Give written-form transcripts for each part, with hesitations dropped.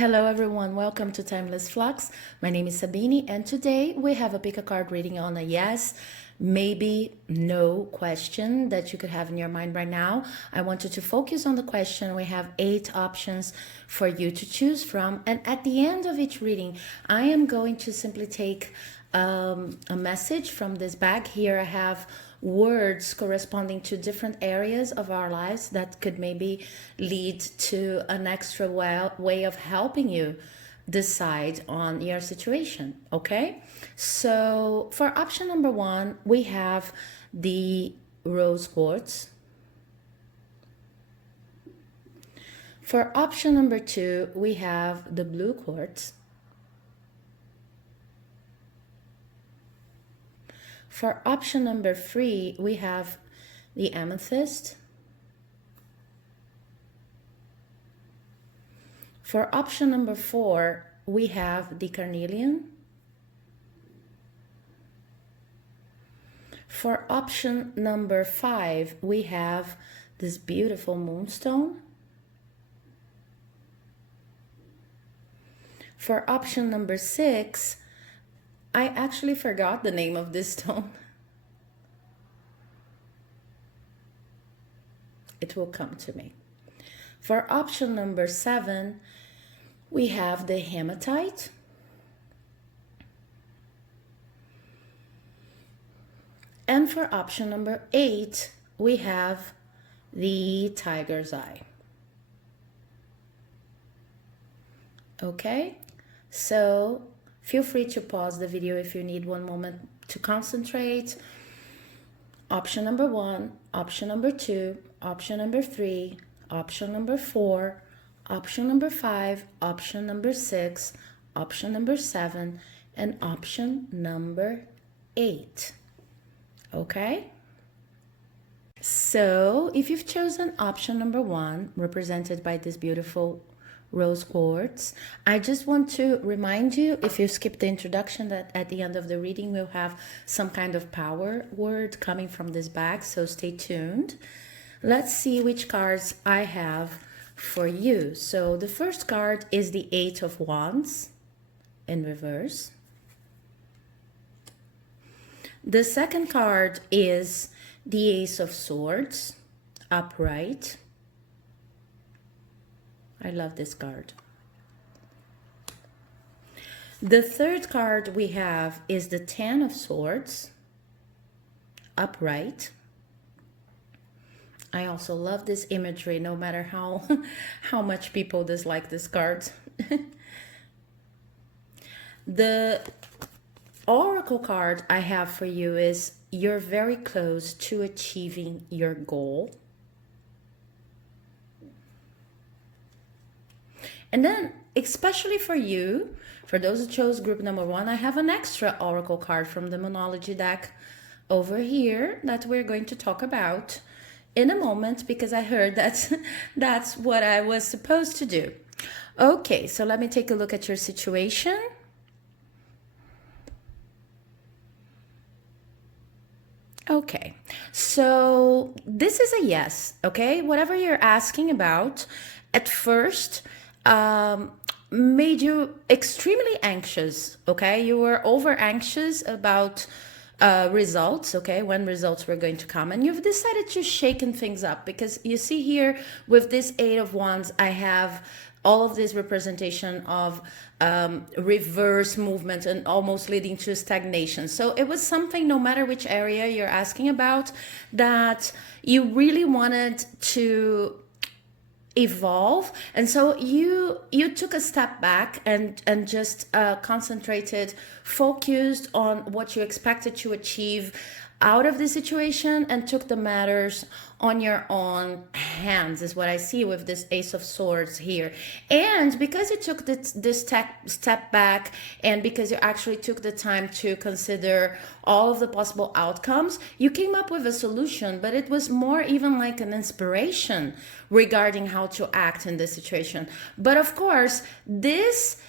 Hello everyone, welcome to Timeless Flux. My name is Sabine and today we have a pick a card reading on a yes, maybe, no question that you could have in your mind right now. I want you to focus on the question. We have 8 options for you to choose from, and at the end of each reading I am going to simply take a message from this bag. Here I have words corresponding to different areas of our lives that could maybe lead to an extra way of helping you decide on your situation. Okay, so for option number 1 we have the rose quartz. For option number 2 we have the blue quartz. For option number 3, we have the amethyst. For option number 4, we have the carnelian. For option number 5, we have this beautiful moonstone. For option number 6, I actually forgot the name of this stone. It will come to me. For option number 7, we have the hematite. And for option number 8, we have the tiger's eye. Okay, so feel free to pause the video if you need one moment to concentrate. Option number 1, option number 2, option number 3, option number 4, option number 5, option number 6, option number 7, and option number 8. Okay? So if you've chosen option number 1, represented by this beautiful rose quartz, I just want to remind you, if you skip the introduction, that at the end of the reading we'll have some kind of power word coming from this bag, so stay tuned. Let's see which cards I have for you. So the first card is the 8 of Wands in reverse. The second card is the Ace of Swords upright. I love this card. The third card we have is the 10 of Swords upright. I also love this imagery, no matter how much people dislike this card. The oracle card I have for you is you're very close to achieving your goal. And then, especially for you, for those who chose group number 1, I have an extra oracle card from the Moonology deck over here that we're going to talk about in a moment, because I heard that that's what I was supposed to do. Okay, so let me take a look at your situation. Okay, so this is a yes, okay? Whatever you're asking about, at first, made you extremely anxious, okay? You were over anxious about results, okay? When results were going to come, and you've decided to shaken things up, because you see here with this 8 of Wands, I have all of this representation of reverse movement and almost leading to stagnation. So it was something, no matter which area you're asking about, that you really wanted to evolve, and so you took a step back and just concentrated, focused on what you expected to achieve out of the situation, and took the matters on your own hands, is what I see with this Ace of Swords here. And because you took this step back, and because you actually took the time to consider all of the possible outcomes, you came up with a solution, but it was more even like an inspiration regarding how to act in this situation. But of course, this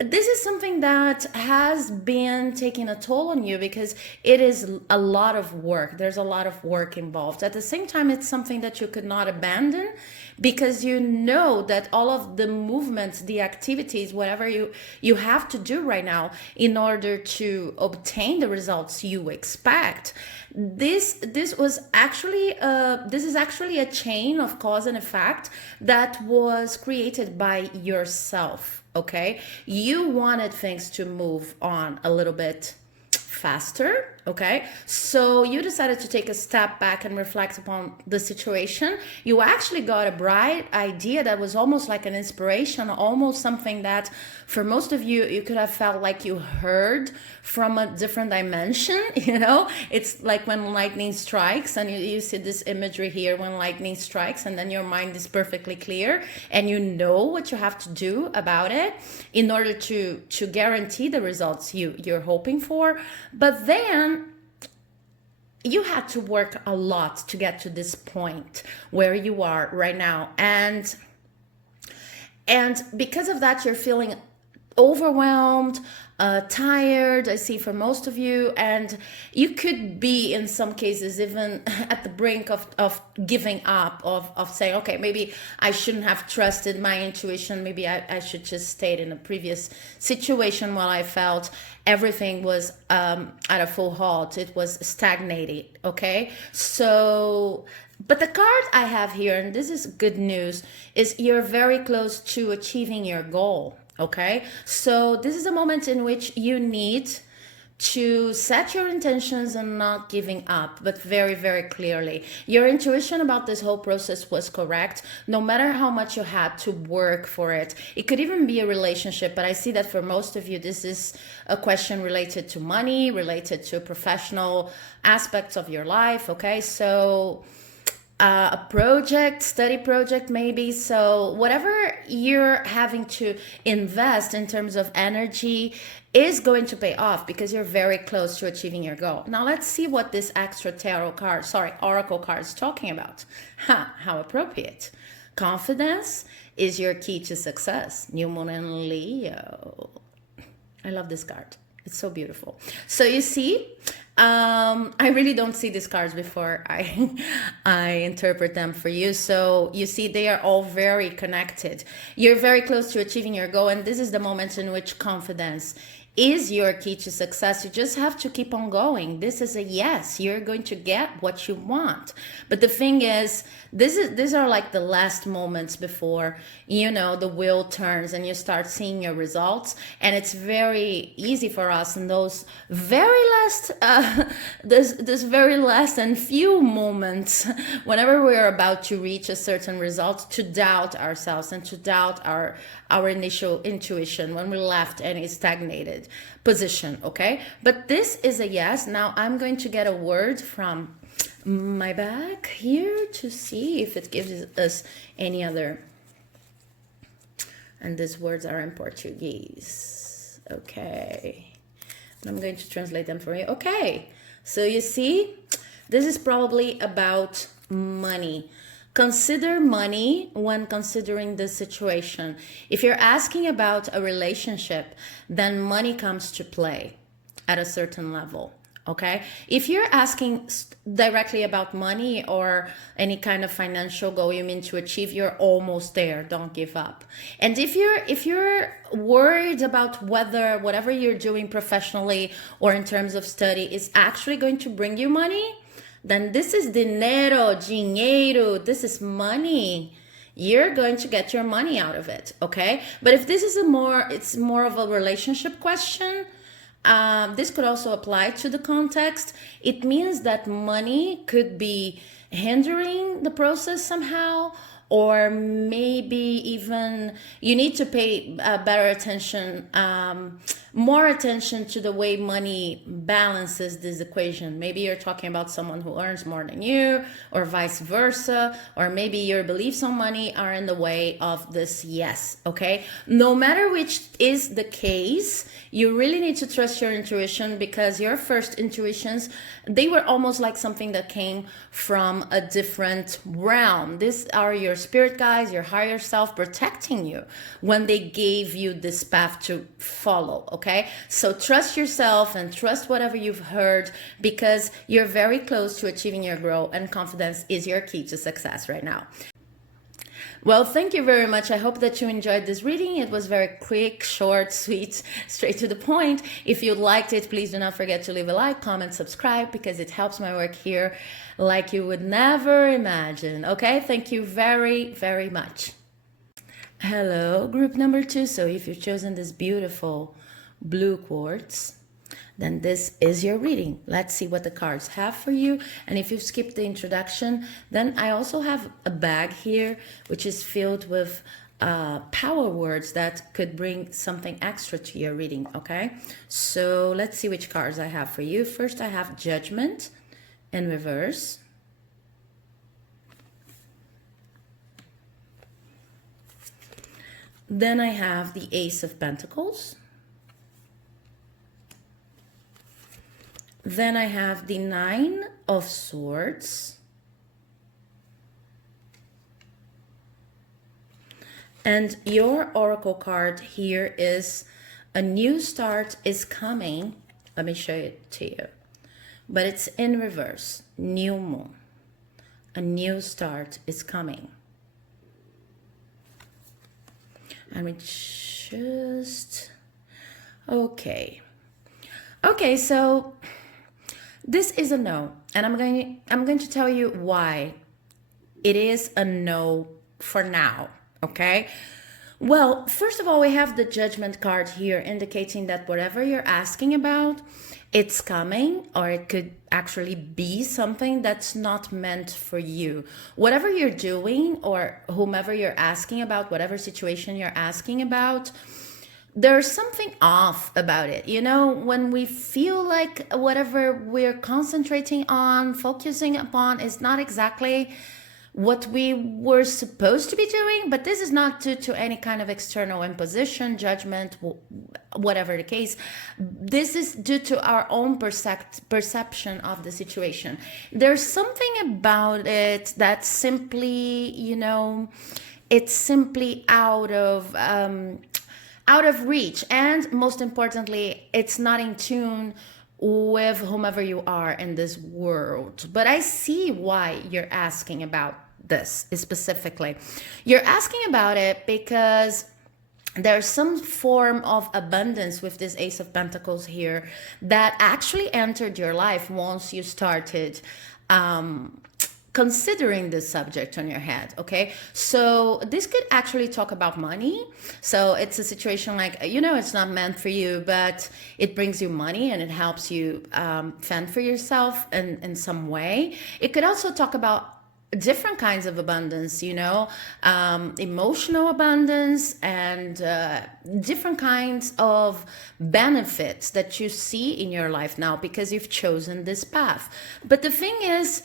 this is something that has been taking a toll on you because it is a lot of work. There's a lot of work involved. At the same time, it's something that you could not abandon because you know that all of the movements, the activities, whatever you have to do right now in order to obtain the results you expect. This is actually a chain of cause and effect that was created by yourself. Okay, you wanted things to move on a little bit faster. Okay, so you decided to take a step back and reflect upon the situation. You actually got a bright idea that was almost like an inspiration, almost something that for most of you, you could have felt like you heard from a different dimension. It's like when lightning strikes, and you see this imagery here when lightning strikes, and then your mind is perfectly clear and you know what you have to do about it in order to guarantee the results you're hoping for. But then you had to work a lot to get to this point where you are right now, and because of that you're feeling overwhelmed, tired, I see for most of you, and you could be in some cases even at the brink of giving up, of saying, okay, maybe I shouldn't have trusted my intuition, maybe I should just stayed in a previous situation while I felt everything was at a full halt, it was stagnated. Okay, so but the card I have here, and this is good news, is you're very close to achieving your goal. Okay, so this is a moment in which you need to set your intentions and not giving up, but very, very clearly. Your intuition about this whole process was correct, no matter how much you had to work for it. It could even be a relationship, but I see that for most of you, this is a question related to money, related to professional aspects of your life. Okay, so a project, study project maybe. So whatever you're having to invest in terms of energy is going to pay off because you're very close to achieving your goal. Now let's see what this extra oracle card is talking about. How appropriate. Confidence is your key to success. New Moon and Leo. I love this card. It's so beautiful. So you see, I really don't see these cards before I interpret them for you. So you see, they are all very connected. You're very close to achieving your goal, and this is the moment in which confidence is your key to success. You just have to keep on going. This is a yes. You're going to get what you want. But the thing is, these are like the last moments before, the wheel turns and you start seeing your results. And it's very easy for us in those very last, this very last and few moments, whenever we're about to reach a certain result, to doubt ourselves and to doubt our initial intuition when we left any stagnated position. Okay, but this is a yes. Now I'm going to get a word from my bag here to see if it gives us any other, and these words are in Portuguese. Okay, I'm going to translate them for you. Okay, so you see, this is probably about money. Consider money when considering this situation. If you're asking about a relationship, then money comes to play at a certain level. Okay, if you're asking directly about money or any kind of financial goal you mean to achieve, you're almost there. Don't give up. And if you're worried about whether whatever you're doing professionally or in terms of study is actually going to bring you money, then this is dinheiro, this is money. You're going to get your money out of it. Okay, but if this is it's more of a relationship question. This could also apply to the context. It means that money could be hindering the process somehow, or maybe even you need to pay better attention, more attention to the way money balances this equation. Maybe you're talking about someone who earns more than you, or vice versa, or maybe your beliefs on money are in the way of this yes. Okay, no matter which is the case, you really need to trust your intuition, because your first intuitions, they were almost like something that came from a different realm. These are your spirit guides, your higher self protecting you when they gave you this path to follow, okay? So trust yourself and trust whatever you've heard, because you're very close to achieving your goal, and confidence is your key to success right now. Well, thank you very much. I hope that you enjoyed this reading. It was very quick, short, sweet, straight to the point. If you liked it, please do not forget to leave a like, comment, subscribe, because it helps my work here like you would never imagine. Okay, thank you very, very much. Hello, group number 2. So if you've chosen this beautiful blue quartz, then this is your reading. Let's see what the cards have for you. And if you've skipped the introduction, then I also have a bag here, which is filled with power words that could bring something extra to your reading, okay? So let's see which cards I have for you. First, I have Judgment in reverse. Then I have the Ace of Pentacles. Then I have the Nine of Swords. And your oracle card here is a new start is coming. Let me show it to you. But it's in reverse. New moon. A new start is coming. Let me just... Okay. Okay, so... this is a no, and I'm going to tell you why it is a no for now, okay? Well, first of all, we have the Judgment card here indicating that whatever you're asking about, it's coming, or it could actually be something that's not meant for you. Whatever you're doing, or whomever you're asking about, whatever situation you're asking about, there's something off about it. You know, when we feel like whatever we're concentrating on, focusing upon is not exactly what we were supposed to be doing, but this is not due to any kind of external imposition, judgment, whatever the case. This is due to our own perception of the situation. There's something about it that simply, you know, it's simply out of reach, and most importantly, it's not in tune with whomever you are in this world. But I see why you're asking about this specifically. You're asking about it because there's some form of abundance with this Ace of Pentacles here that actually entered your life once you started considering this subject on your head, okay? So this could actually talk about money. So it's a situation like, you know, it's not meant for you, but it brings you money and it helps you fend for yourself in some way. It could also talk about different kinds of abundance, you know, emotional abundance and different kinds of benefits that you see in your life now because you've chosen this path. But the thing is,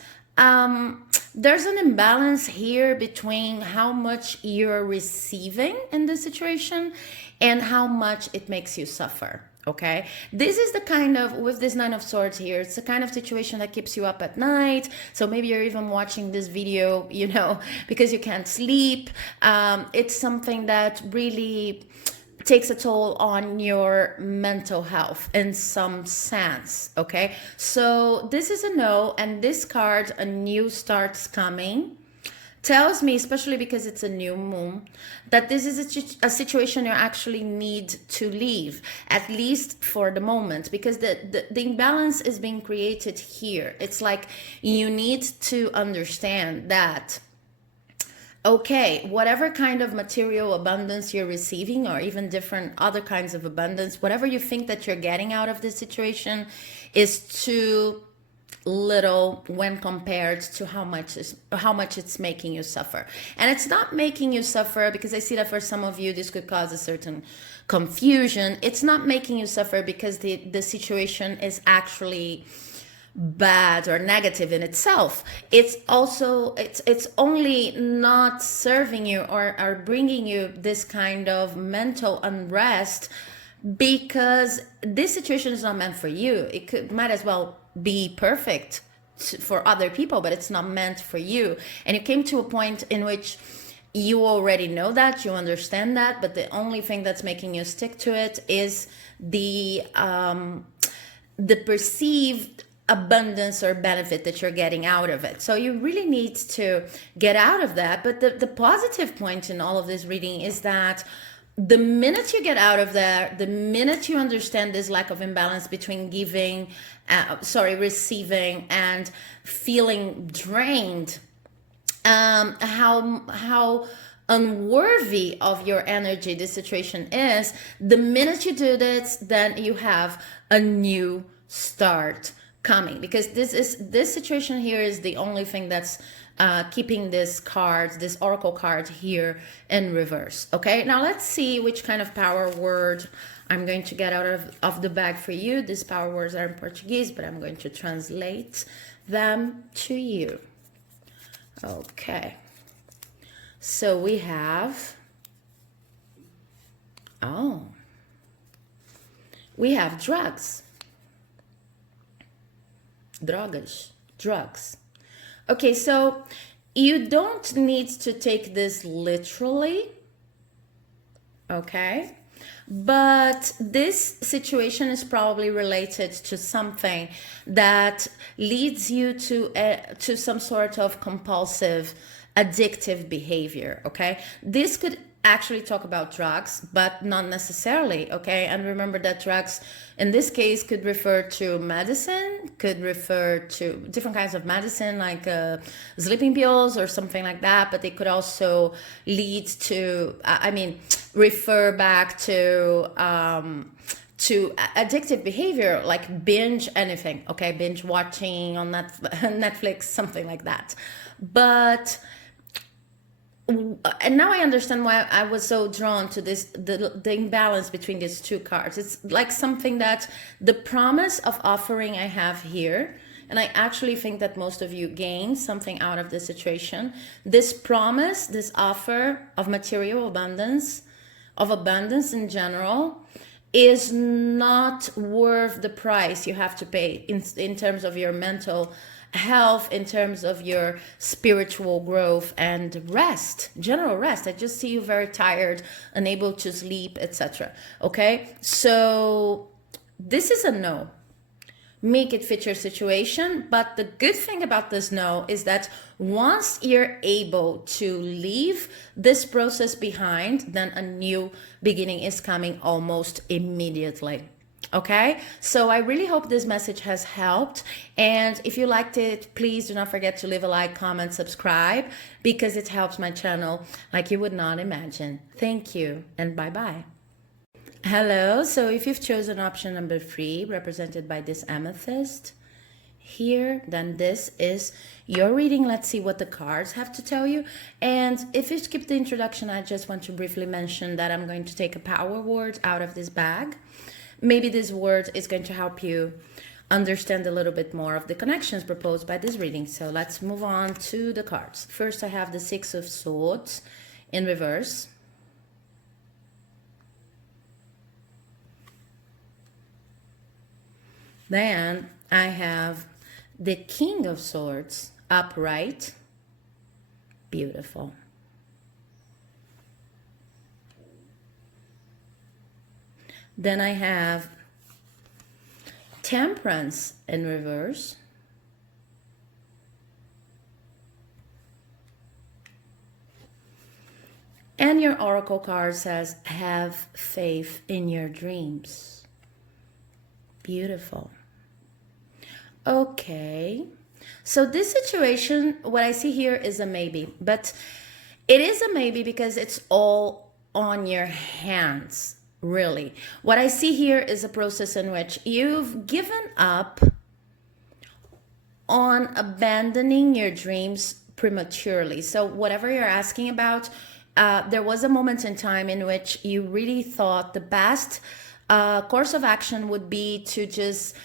there's an imbalance here between how much you're receiving in this situation and how much it makes you suffer. Okay, this is the kind of, with this Nine of Swords here, it's the kind of situation that keeps you up at night. So maybe you're even watching this video, you know, because you can't sleep. It's something that really takes a toll on your mental health in some sense, okay? So this is a no, and this card, a new start's coming, tells me, especially because it's a new moon, that this is a situation you actually need to leave, at least for the moment, because the imbalance is being created here. It's like you need to understand that, okay, whatever kind of material abundance you're receiving, or even different other kinds of abundance, whatever you think that you're getting out of this situation is too little when compared to how much it's making you suffer. And it's not making you suffer, because I see that for some of you this could cause a certain confusion. It's not making you suffer because the situation is actually bad or negative in itself. It's also it's only not serving you or bringing you this kind of mental unrest because this situation is not meant for you. It might as well be perfect for other people, but it's not meant for you. And you came to a point in which you already know that, you understand that, but the only thing that's making you stick to it is the perceived abundance or benefit that you're getting out of it. So you really need to get out of that. But the positive point in all of this reading is that the minute you get out of there, the minute you understand this lack of imbalance between receiving and feeling drained, how unworthy of your energy this situation is, the minute you do this, then you have a new start coming, because this situation here is the only thing that's keeping this oracle card here in reverse. Okay, now let's see which kind of power word I'm going to get out of the bag for you. These power words are in Portuguese, but I'm going to translate them to you. Okay, so we have, we have drugs. Drugs. Okay, so you don't need to take this literally, okay? But this situation is probably related to something that leads you to some sort of compulsive, addictive behavior, okay? This could actually talk about drugs, but not necessarily, okay? And remember that drugs in this case could refer to medicine, could refer to different kinds of medicine like sleeping pills or something like that, but they could also lead to, refer back to addictive behavior like binge anything, okay? Binge watching on Netflix, something like that. But and now I understand why I was so drawn to this, the imbalance between these two cards. It's like something that the promise of offering I have here, and I actually think that most of you gain something out of this situation. This promise, this offer of material abundance, of abundance in general, is not worth the price you have to pay in terms of your mental health, in terms of your spiritual growth and rest, general rest. I just see you very tired, unable to sleep, etc. Okay, so this is a no. Make it fit your situation. But the good thing about this no is that once you're able to leave this process behind, then a new beginning is coming almost immediately. Okay, so I really hope this message has helped, and if you liked it, please do not forget to leave a like, comment, subscribe, because it helps my channel like you would not imagine. Thank you, and bye-bye. Hello, so if you've chosen option number 3, represented by this amethyst here, then this is your reading. Let's see what the cards have to tell you. And if you skipped the introduction, I just want to briefly mention that I'm going to take a power word out of this bag. Maybe this word is going to help you understand a little bit more of the connections proposed by this reading. So let's move on to the cards. First, I have the 6 of Swords in reverse. Then I have the King of Swords upright. Beautiful. Then I have Temperance in reverse. And your oracle card says, have faith in your dreams. Beautiful. Okay. So this situation, what I see here is a maybe, but it is a maybe because it's all on your hands. Really, what I see here is a process in which you've given up on abandoning your dreams prematurely. So whatever you're asking about, there was a moment in time in which you really thought the best course of action would be to just,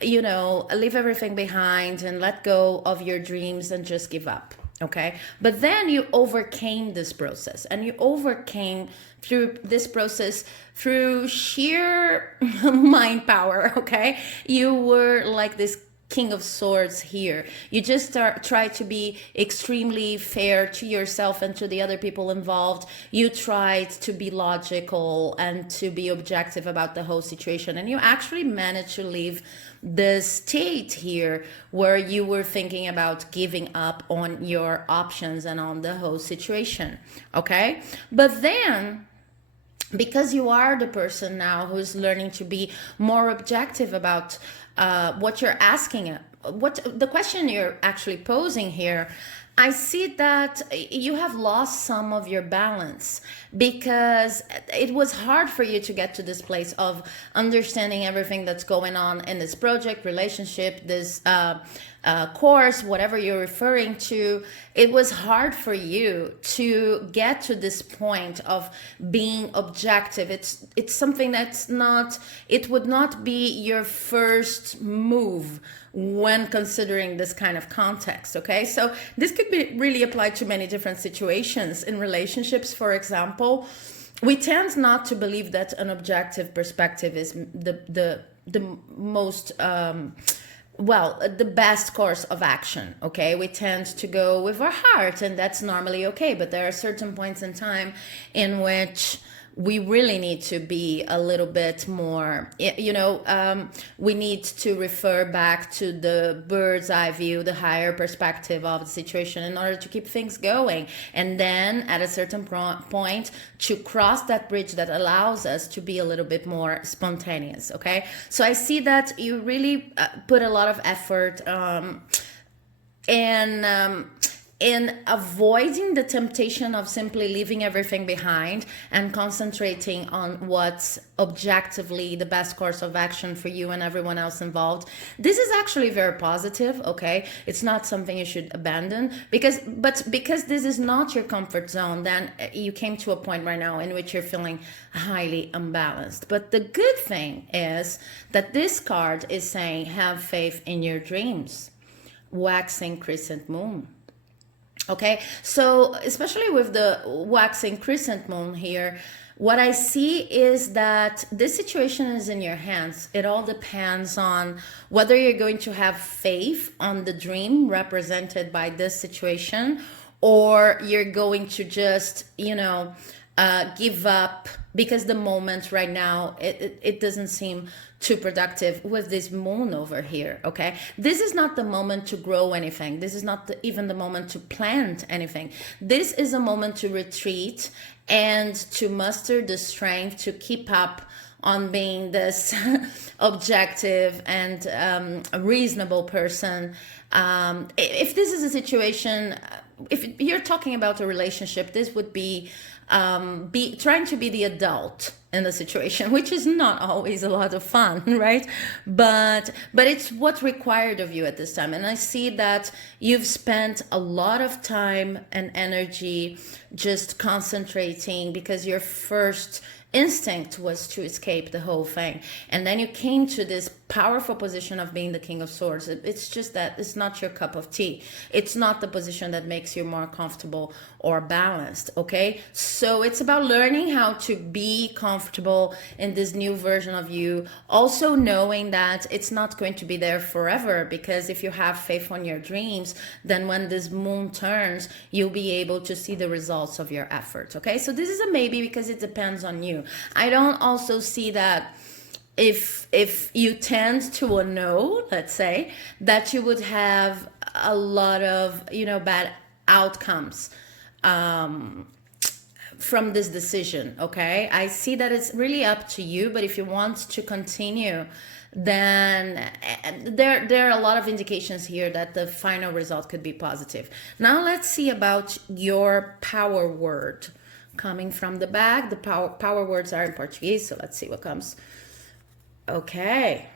leave everything behind and let go of your dreams and just give up. Okay, but then you overcame this process, and you overcame through this process through sheer mind power. Okay, you were like this King of Swords here. You just try to be extremely fair to yourself and to the other people involved. You tried to be logical and to be objective about the whole situation, and you actually managed to leave the state here where you were thinking about giving up on your options and on the whole situation. Okay, but then, because you are the person now who's learning to be more objective about what you're asking, what the question you're actually posing here, I see that you have lost some of your balance, because it was hard for you to get to this place of understanding everything that's going on in this project, relationship, this course, whatever you're referring to. It was hard for you to get to this point of being objective. It's something that's not, it would not be your first move when considering this kind of context. Okay, so this could be really applied to many different situations. In relationships, for example, we tend not to believe that an objective perspective is the most the best course of action. Okay, we tend to go with our heart, and that's normally okay, but there are certain points in time in which we really need to be a little bit more, we need to refer back to the bird's eye view, the higher perspective of the situation, in order to keep things going. And then at a certain point, to cross that bridge that allows us to be a little bit more spontaneous. Okay, so I see that you really put a lot of effort in avoiding the temptation of simply leaving everything behind and concentrating on what's objectively the best course of action for you and everyone else involved. This is actually very positive. Okay, it's not something you should abandon, because this is not your comfort zone. Then you came to a point right now in which you're feeling highly unbalanced. But the good thing is that this card is saying, have faith in your dreams. Waxing crescent moon. Okay, so especially with the waxing crescent moon here, what I see is that this situation is in your hands. It all depends on whether you're going to have faith on the dream represented by this situation, or you're going to just, give up, because the moment right now, it doesn't seem too productive with this moon over here. Okay, this is not the moment to grow anything. This is not even the moment to plant anything. This is a moment to retreat and to muster the strength to keep up on being this objective and reasonable person. If this is a situation, if you're talking about a relationship, this would be trying to be the adult in the situation, which is not always a lot of fun, right? But it's what's required of you at this time. And I see that you've spent a lot of time and energy just concentrating, because your first instinct was to escape the whole thing, and then you came to this powerful position of being the King of Swords. It's just that it's not your cup of tea. It's not the position that makes you more comfortable or balanced. Okay, so it's about learning how to be comfortable in this new version of you, also knowing that it's not going to be there forever, because if you have faith on your dreams, then when this moon turns, you'll be able to see the results of your efforts. Okay, so this is a maybe, because it depends on you. I don't also see that if you tend to a no, let's say, that you would have a lot of bad outcomes from this decision. Okay, I see that it's really up to you, but if you want to continue, then there are a lot of indications here that the final result could be positive. Now let's see about your power word coming from the bag. The power words are in Portuguese, so let's see what comes. Okay,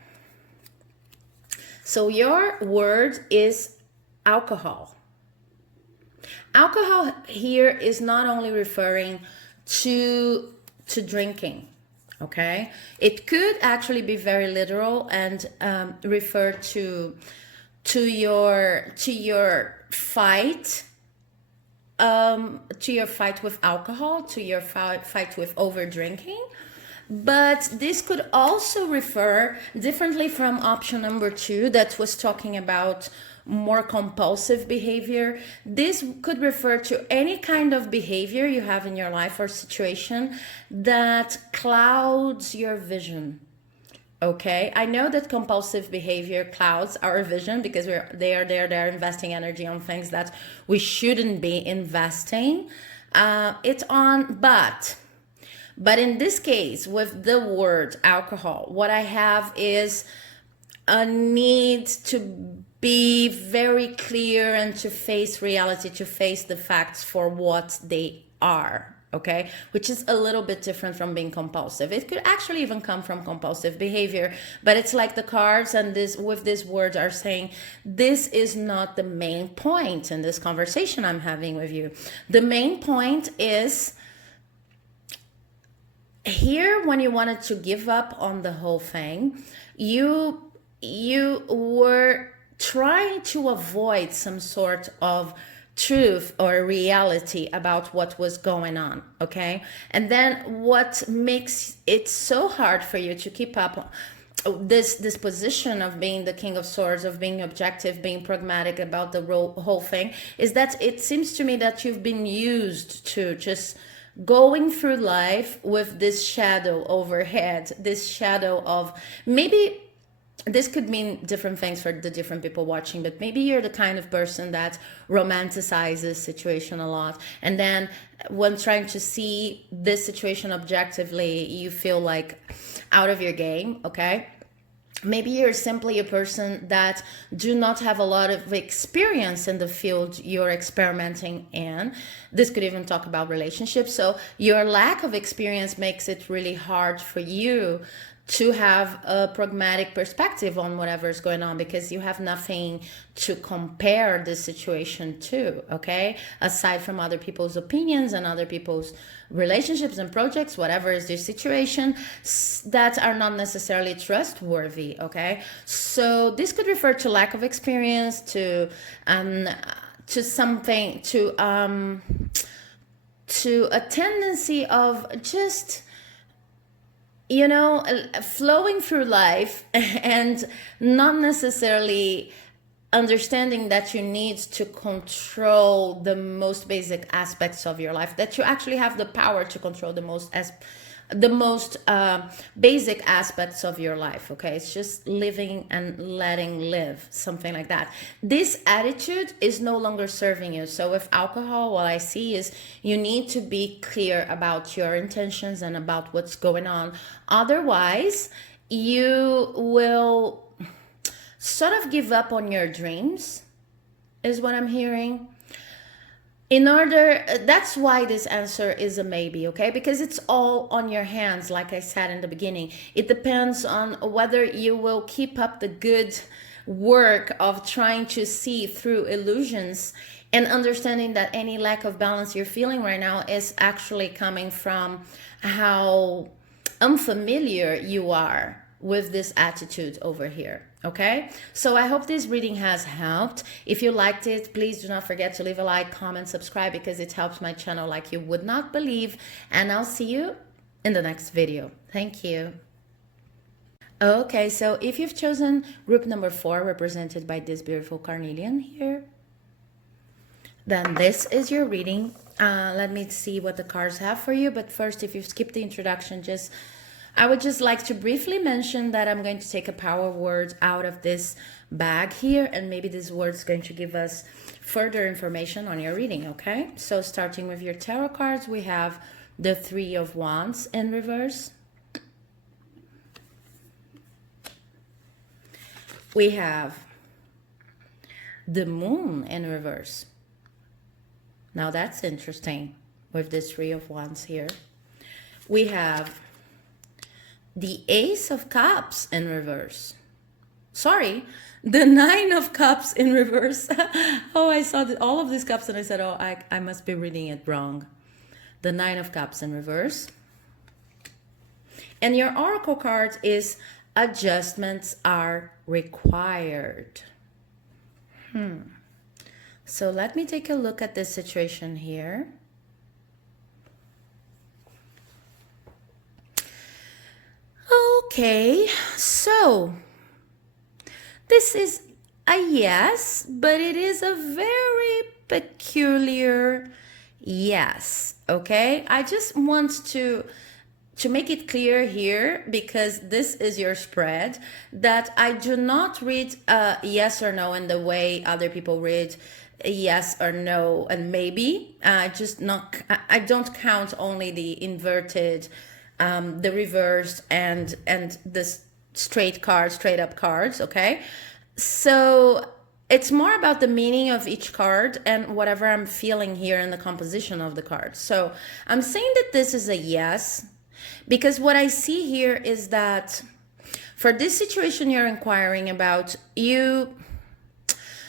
so your word is alcohol. Alcohol here is not only referring to drinking. Okay, it could actually be very literal and refer to your fight. To your fight with alcohol, to your fight with over drinking. But this could also refer differently from option number 2 that was talking about more compulsive behavior. This could refer to any kind of behavior you have in your life or situation that clouds your vision. Okay, I know that compulsive behavior clouds our vision because they're investing energy on things that we shouldn't be investing it on. But in this case, with the word alcohol, what I have is a need to be very clear and to face reality, to face the facts for what they are. Okay, which is a little bit different from being compulsive. It could actually even come from compulsive behavior, but it's like the cards and this with these words are saying this is not the main point in this conversation I'm having with you. The main point is here, when you wanted to give up on the whole thing, you were trying to avoid some sort of truth or reality about what was going on. Okay, and then what makes it so hard for you to keep up this position of being the King of Swords, of being objective, being pragmatic about the whole thing, is that it seems to me that you've been used to just going through life with this shadow overhead, this shadow of, maybe this could mean different things for the different people watching, but maybe you're the kind of person that romanticizes situation a lot, and then when trying to see this situation objectively, you feel like out of your game. Okay, maybe you're simply a person that do not have a lot of experience in the field you're experimenting in. This could even talk about relationships. So your lack of experience makes it really hard for you to have a pragmatic perspective on whatever is going on, because you have nothing to compare the situation to, okay? Aside from other people's opinions and other people's relationships and projects, whatever is their situation, that are not necessarily trustworthy, okay? So this could refer to lack of experience, to something, to a tendency of just, you know, flowing through life and not necessarily understanding that you need to control the most basic aspects of your life, that you actually have the power to control the most basic aspects of your life. Okay, it's just living and letting live, something like that. This attitude is no longer serving you. So with alcohol, what I see is you need to be clear about your intentions and about what's going on. Otherwise, you will sort of give up on your dreams, is what I'm hearing. That's why this answer is a maybe, okay? Because it's all on your hands, like I said in the beginning. It depends on whether you will keep up the good work of trying to see through illusions and understanding that any lack of balance you're feeling right now is actually coming from how unfamiliar you are with this attitude over here. Okay, so I hope this reading has helped. If you liked it, please do not forget to leave a like, comment, subscribe, because it helps my channel like you would not believe. And I'll see you in the next video. Thank you. Okay, so if you've chosen group number 4, represented by this beautiful Carnelian here, then this is your reading. Let me see what the cards have for you. But first, if you've skipped the introduction, I would just like to briefly mention that I'm going to take a power word out of this bag here, and maybe this word is going to give us further information on your reading, okay? So starting with your tarot cards, we have the 3 of Wands in reverse. We have the Moon in reverse. Now that's interesting with this 3 of Wands here. We have the Ace of Cups in reverse. Sorry, the 9 of Cups in reverse. Oh, I saw all of these cups and I said, oh, I must be reading it wrong. The 9 of Cups in reverse. And your oracle card is adjustments are required. So let me take a look at this situation here. Okay, so this is a yes, but it is a very peculiar yes. Okay, I just want to make it clear here, because this is your spread, that I do not read yes or no in the way other people read yes or no and maybe. I don't count only the inverted, the reversed, and the straight cards, straight up cards. Okay, so it's more about the meaning of each card and whatever I'm feeling here in the composition of the card. So I'm saying that this is a yes, because what I see here is that for this situation you're inquiring about,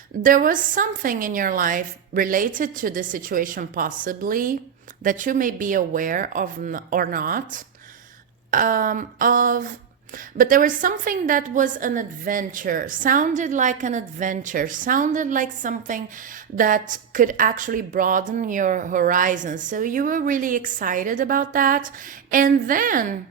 there was something in your life related to the situation, possibly, that you may be aware of or not, but there was something that was an adventure, sounded like an adventure, sounded like something that could actually broaden your horizons. So you were really excited about that. And then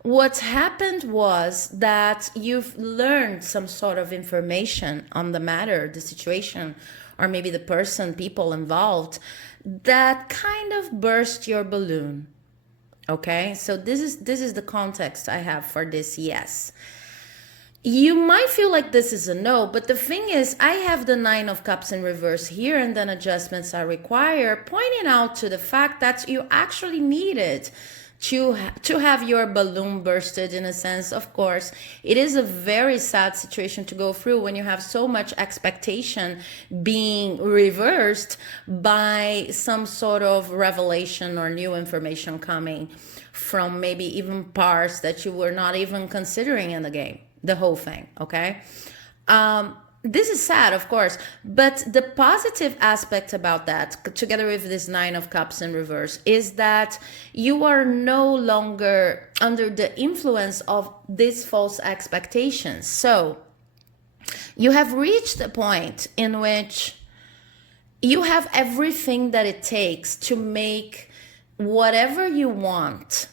what happened was that you've learned some sort of information on the matter, the situation, or maybe the person, people involved, that kind of burst your balloon. Okay, so this is the context I have for this yes. You might feel like this is a no, but the thing is, I have the 9 of Cups in reverse here, and then adjustments are required, pointing out to the fact that you actually needed to have your balloon bursted, in a sense. Of course, it is a very sad situation to go through when you have so much expectation being reversed by some sort of revelation or new information coming from maybe even parts that you were not even considering in the game, the whole thing. Okay, this is sad, of course, but the positive aspect about that, together with this 9 of Cups in reverse, is that you are no longer under the influence of these false expectations. So you have reached a point in which you have everything that it takes to make whatever you want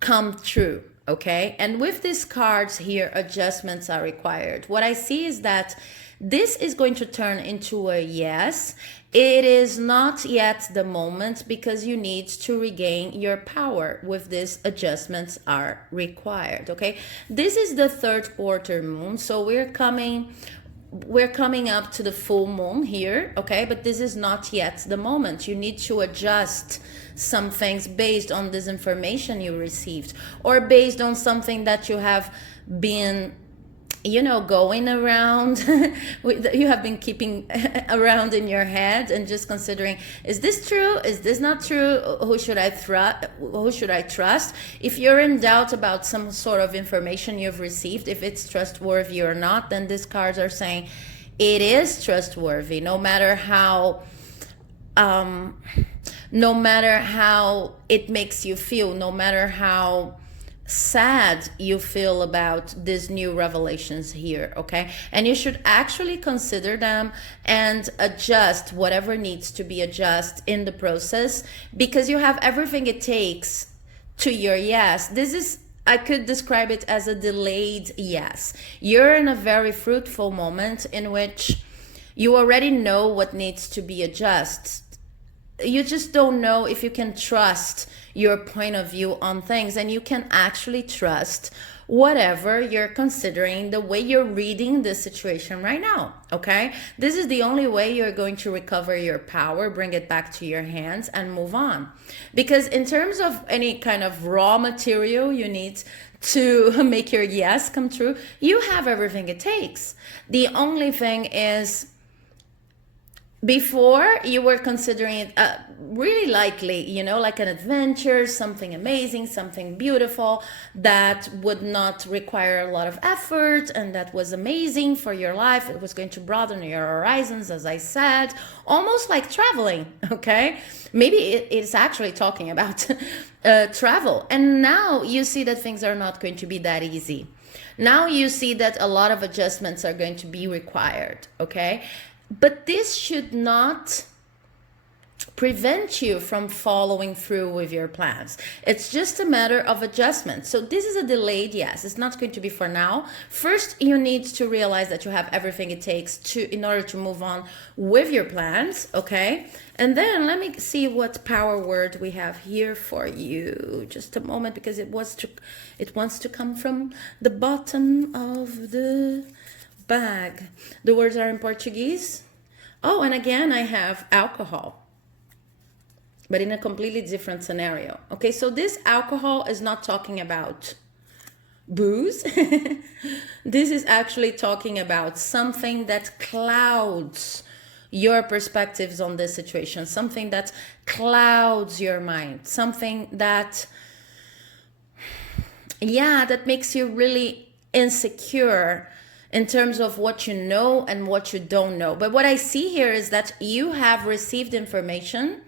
come true. Okay, and with these cards here, adjustments are required. What I see is that this is going to turn into a yes. It is not yet the moment, because you need to regain your power. With this, adjustments are required. Okay, this is the 3rd quarter moon, so we're coming up to the full moon here. Okay, but this is not yet the moment. You need to adjust some things based on this information you received, or based on something that you have been, going around you have been keeping around in your head, and just considering, is this true, is this not true, who should I trust? If you're in doubt about some sort of information you've received, if it's trustworthy or not, then these cards are saying it is trustworthy, no matter how it makes you feel, no matter how sad you feel about these new revelations here. Okay, and you should actually consider them and adjust whatever needs to be adjusted in the process, because you have everything it takes to your yes. This is, I could describe it as a delayed yes. You're in a very fruitful moment in which you already know what needs to be adjusted. You just don't know if you can trust your point of view on things, and you can actually trust whatever you're considering, the way you're reading the situation right now. Okay, this is the only way you're going to recover your power, bring it back to your hands, and move on. Because in terms of any kind of raw material you need to make your yes come true, you have everything it takes. The only thing is, before, you were considering it really likely, like an adventure, something amazing, something beautiful that would not require a lot of effort, and that was amazing for your life. It was going to broaden your horizons, as I said, almost like traveling. Okay, maybe it's actually talking about travel. And now you see that things are not going to be that easy. Now you see that a lot of adjustments are going to be required. Okay, but this should not prevent you from following through with your plans. It's just a matter of adjustment. So this is a delayed yes. It's not going to be for now. First, you need to realize that you have everything it takes in order to move on with your plans, okay? And then let me see what power word we have here for you. Just a moment, because it wants to come from the bottom of the bag. The words are in Portuguese. Oh, and again, I have alcohol, but in a completely different scenario. Okay, so this alcohol is not talking about booze. This is actually talking about something that clouds your perspectives on this situation, something that clouds your mind, something that, yeah, that makes you really insecure in terms of what you know and what you don't know. But what I see here is that you have received information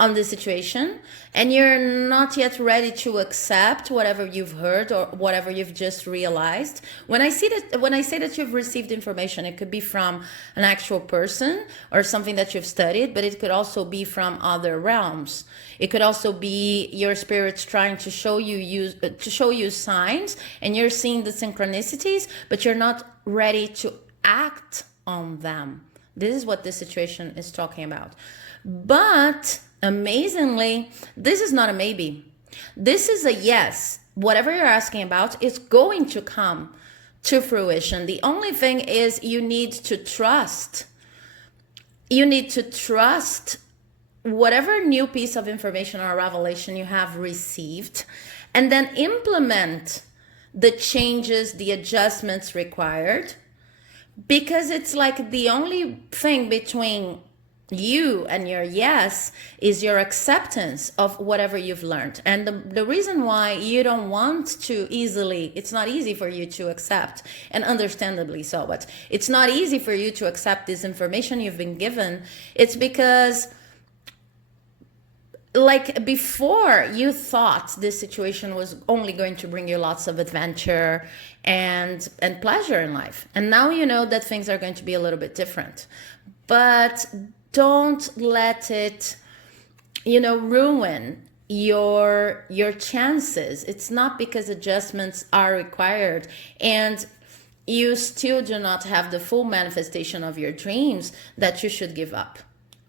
on the situation and you're not yet ready to accept whatever you've heard or whatever you've just realized. When I say that you've received information, it could be from an actual person or something that you've studied, but it could also be from other realms. It could also be your spirits trying to show you signs, and you're seeing the synchronicities, but you're not ready to act on them. This is what this situation is talking about. But amazingly, this is not a maybe. This is a yes. Whatever you're asking about is going to come to fruition. The only thing is you need to trust. You need to trust whatever new piece of information or revelation you have received, and then implement the changes, the adjustments required, because it's like the only thing between you and your yes is your acceptance of whatever you've learned. And the reason why you don't want to easily, it's not easy for you to accept, and understandably so, but it's not easy for you to accept this information you've been given. It's because, like, before, you thought this situation was only going to bring you lots of adventure and pleasure in life, and now you know that things are going to be a little bit different. But don't let it, ruin your chances. It's not because adjustments are required and you still do not have the full manifestation of your dreams that you should give up.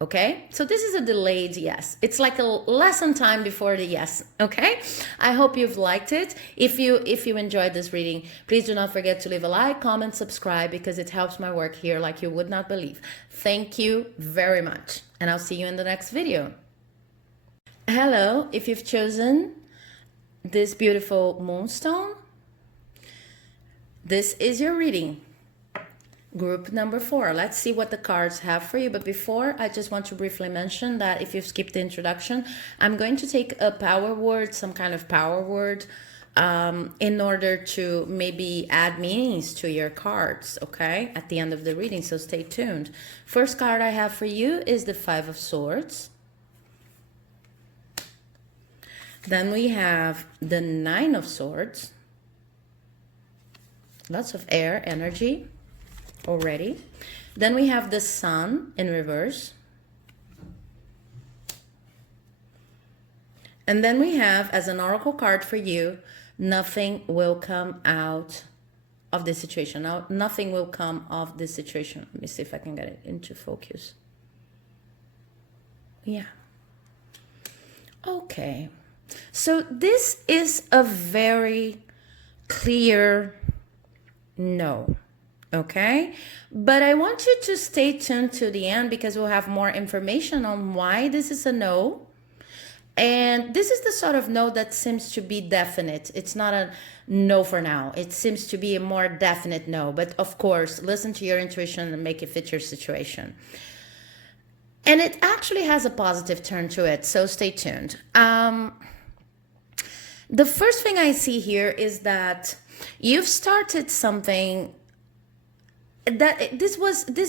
Okay, so this is a delayed yes. It's like a lesson time before the yes. Okay, I hope you've liked it. If you enjoyed this reading, please do not forget to leave a like, comment, subscribe, because it helps my work here like you would not believe. Thank you very much, and I'll see you in the next video. Hello, if you've chosen this beautiful moonstone, this is your reading. Group number 4. Let's see what the cards have for you. But before, I just want to briefly mention that if you've skipped the introduction, I'm going to take a power word, some kind of power word, in order to maybe add meanings to your cards, okay, at the end of the reading. So stay tuned. First card I have for you is the 5 of Swords. Then we have the 9 of Swords. Lots of air energy already. Then we have the Sun in reverse. And then we have, as an oracle card for you, nothing will come out of this situation. Now, nothing will come of this situation. Let me see if I can get it into focus. Yeah. Okay. So this is a very clear no. Okay, but I want you to stay tuned to the end, because we'll have more information on why this is a no. And this is the sort of no that seems to be definite. It's not a no for now. It seems to be a more definite no. But of course, listen to your intuition and make it fit your situation. And it actually has a positive turn to it, so stay tuned. The first thing I see here is that you've started something that this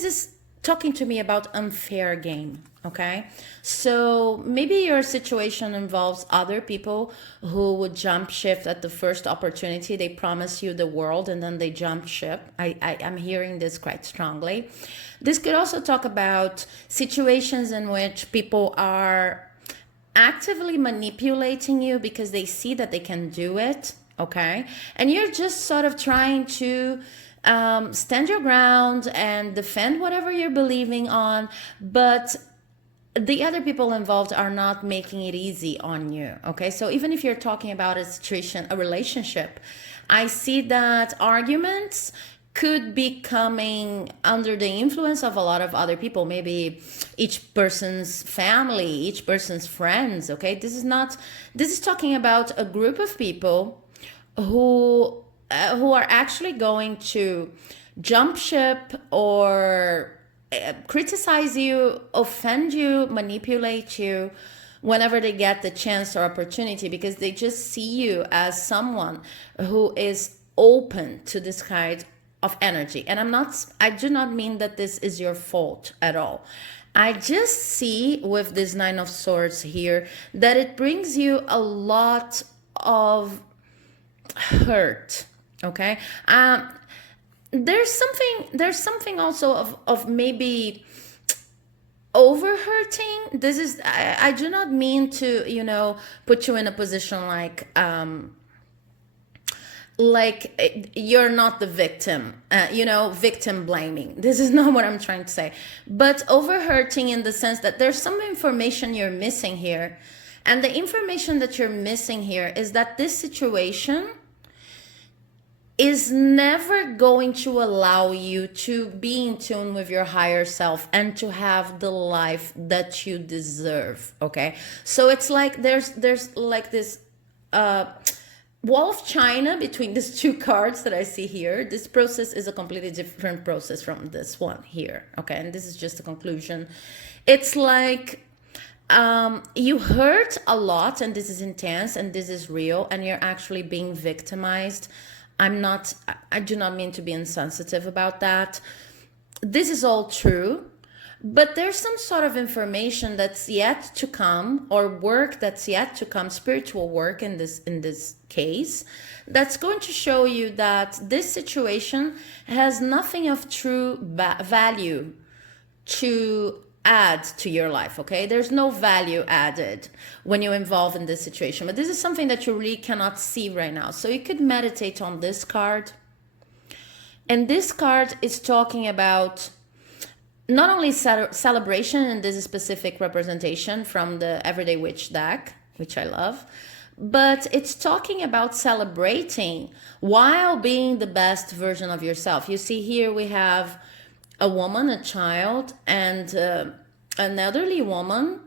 is talking to me about unfair game. Okay, so maybe your situation involves other people who would jump ship at the first opportunity. They promise you the world and then they jump ship. I'm hearing this quite strongly. This could also talk about situations in which people are actively manipulating you because they see that they can do it. Okay, and you're just sort of trying to stand your ground and defend whatever you're believing on, but the other people involved are not making it easy on you. Okay, so even if you're talking about a situation, a relationship, I see that arguments could be coming under the influence of a lot of other people, maybe each person's family, each person's friends. Okay, this is talking about a group of people who are actually going to jump ship or criticize you, offend you, manipulate you whenever they get the chance or opportunity, because they just see you as someone who is open to this kind of energy. And I do not mean that this is your fault at all. I just see with this Nine of Swords here that it brings you a lot of hurt. Okay, there's something also of maybe over hurting. This is, I do not mean to, put you in a position like you're not the victim, victim blaming. This is not what I'm trying to say, but over hurting in the sense that there's some information you're missing here. And the information that you're missing here is that this situation is never going to allow you to be in tune with your higher self and to have the life that you deserve. Okay, so it's like there's like this wall of China between these two cards that I see here. This process is a completely different process from this one here. Okay, and this is just a conclusion. It's like you hurt a lot, and this is intense, and this is real, and you're actually being victimized. I do not mean to be insensitive about that. This is all true, but there's some sort of information that's yet to come, or work that's yet to come, spiritual work in this case, that's going to show you that this situation has nothing of true value to add to your life. Okay, there's no value added when you involve in this situation, but this is something that you really cannot see right now. So you could meditate on this card, and this card is talking about not only celebration in this specific representation from the Everyday Witch deck, which I love, but it's talking about celebrating while being the best version of yourself. You see here we have a woman, a child, and an elderly woman.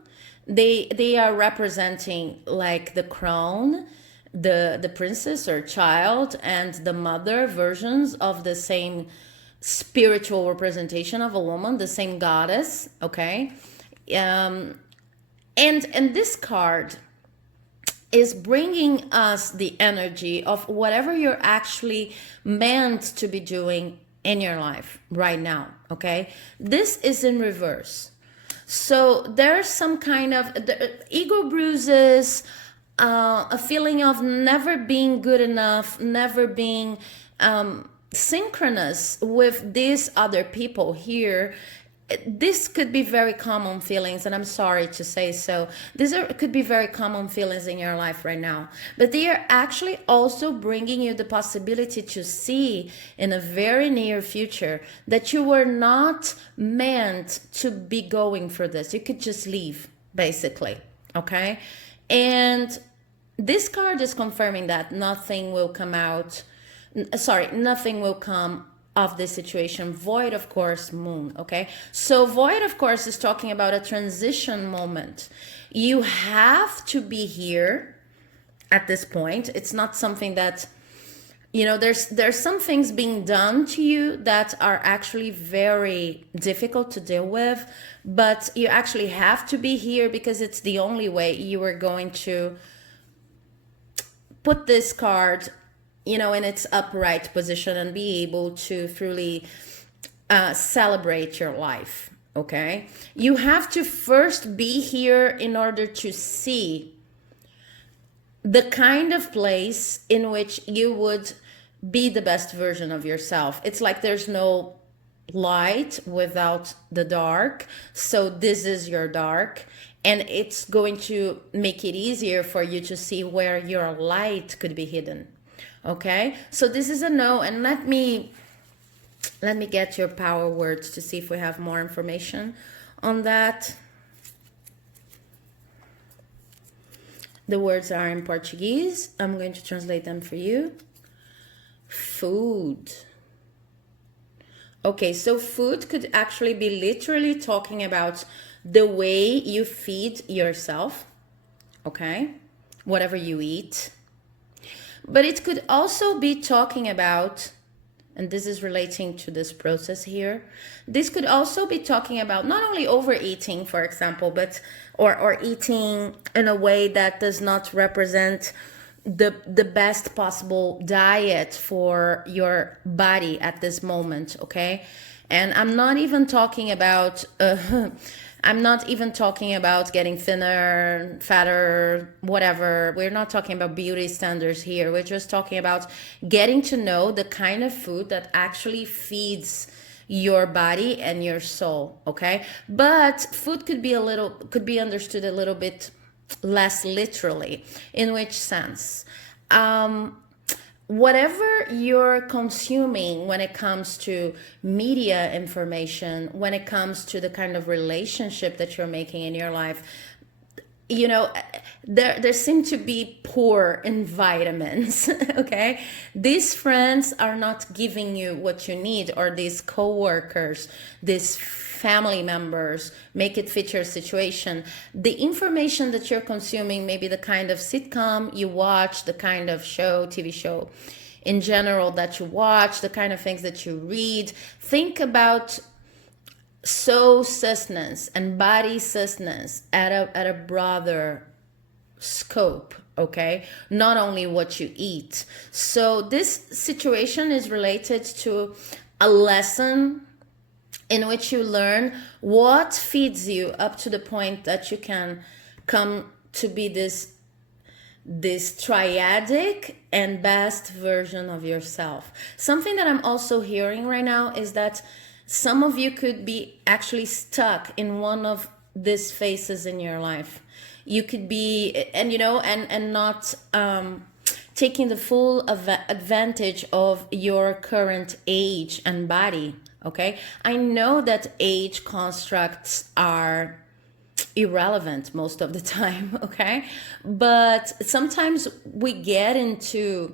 They are representing like the crown, the princess or child, and the mother versions of the same spiritual representation of a woman, the same goddess. Okay, and this card is bringing us the energy of whatever you're actually meant to be doing in your life right now. Okay, this is in reverse. So there's some kind of ego bruises, a feeling of never being good enough, never being synchronous with these other people here. This could be very common feelings, and I'm sorry to say so. Could be very common feelings in your life right now, but they are actually also bringing you the possibility to see in a very near future that you were not meant to be going for this. You could just leave, basically. Okay, and this card is confirming that nothing will come of this situation. Void, of course, moon. Okay, so void, of course, is talking about a transition moment. You have to be here at this point. It's not something that, there's some things being done to you that are actually very difficult to deal with, but you actually have to be here because it's the only way you are going to put this card in its upright position and be able to truly celebrate your life, okay? You have to first be here in order to see the kind of place in which you would be the best version of yourself. It's like there's no light without the dark. So this is your dark. And it's going to make it easier for you to see where your light could be hidden. Okay? So this is a no. And let me get your power words to see if we have more information on that. The words are in Portuguese. I'm going to translate them for you. Food. Okay, so food could actually be literally talking about the way you feed yourself, okay? Whatever you eat. But it could also be talking about, and this is relating to this process here, this could also be talking about not only overeating, for example, but or eating in a way that does not represent the best possible diet for your body at this moment, okay? And I'm not even talking about getting thinner, fatter, whatever. We're not talking about beauty standards here. We're just talking about getting to know the kind of food that actually feeds your body and your soul, okay? But food could be understood a little bit less literally. In which sense? Whatever you're consuming when it comes to media information, when it comes to the kind of relationship that you're making in your life, you know, there seem to be poor in vitamins, okay? These friends are not giving you what you need, or these co-workers, these family members, make it fit your situation. The information that you're consuming, maybe the kind of sitcom you watch, the kind of show, TV show in general that you watch, the kind of things that you read, think about soul sustenance and body sustenance at a broader scope, okay? Not only what you eat. So this situation is related to a lesson in which you learn what feeds you up to the point that you can come to be this triadic and best version of yourself. Something that I'm also hearing right now is that some of you could be actually stuck in one of these phases in your life. You could be, and not taking the full advantage of your current age and body, okay? I know that age constructs are irrelevant most of the time, okay? But sometimes we get into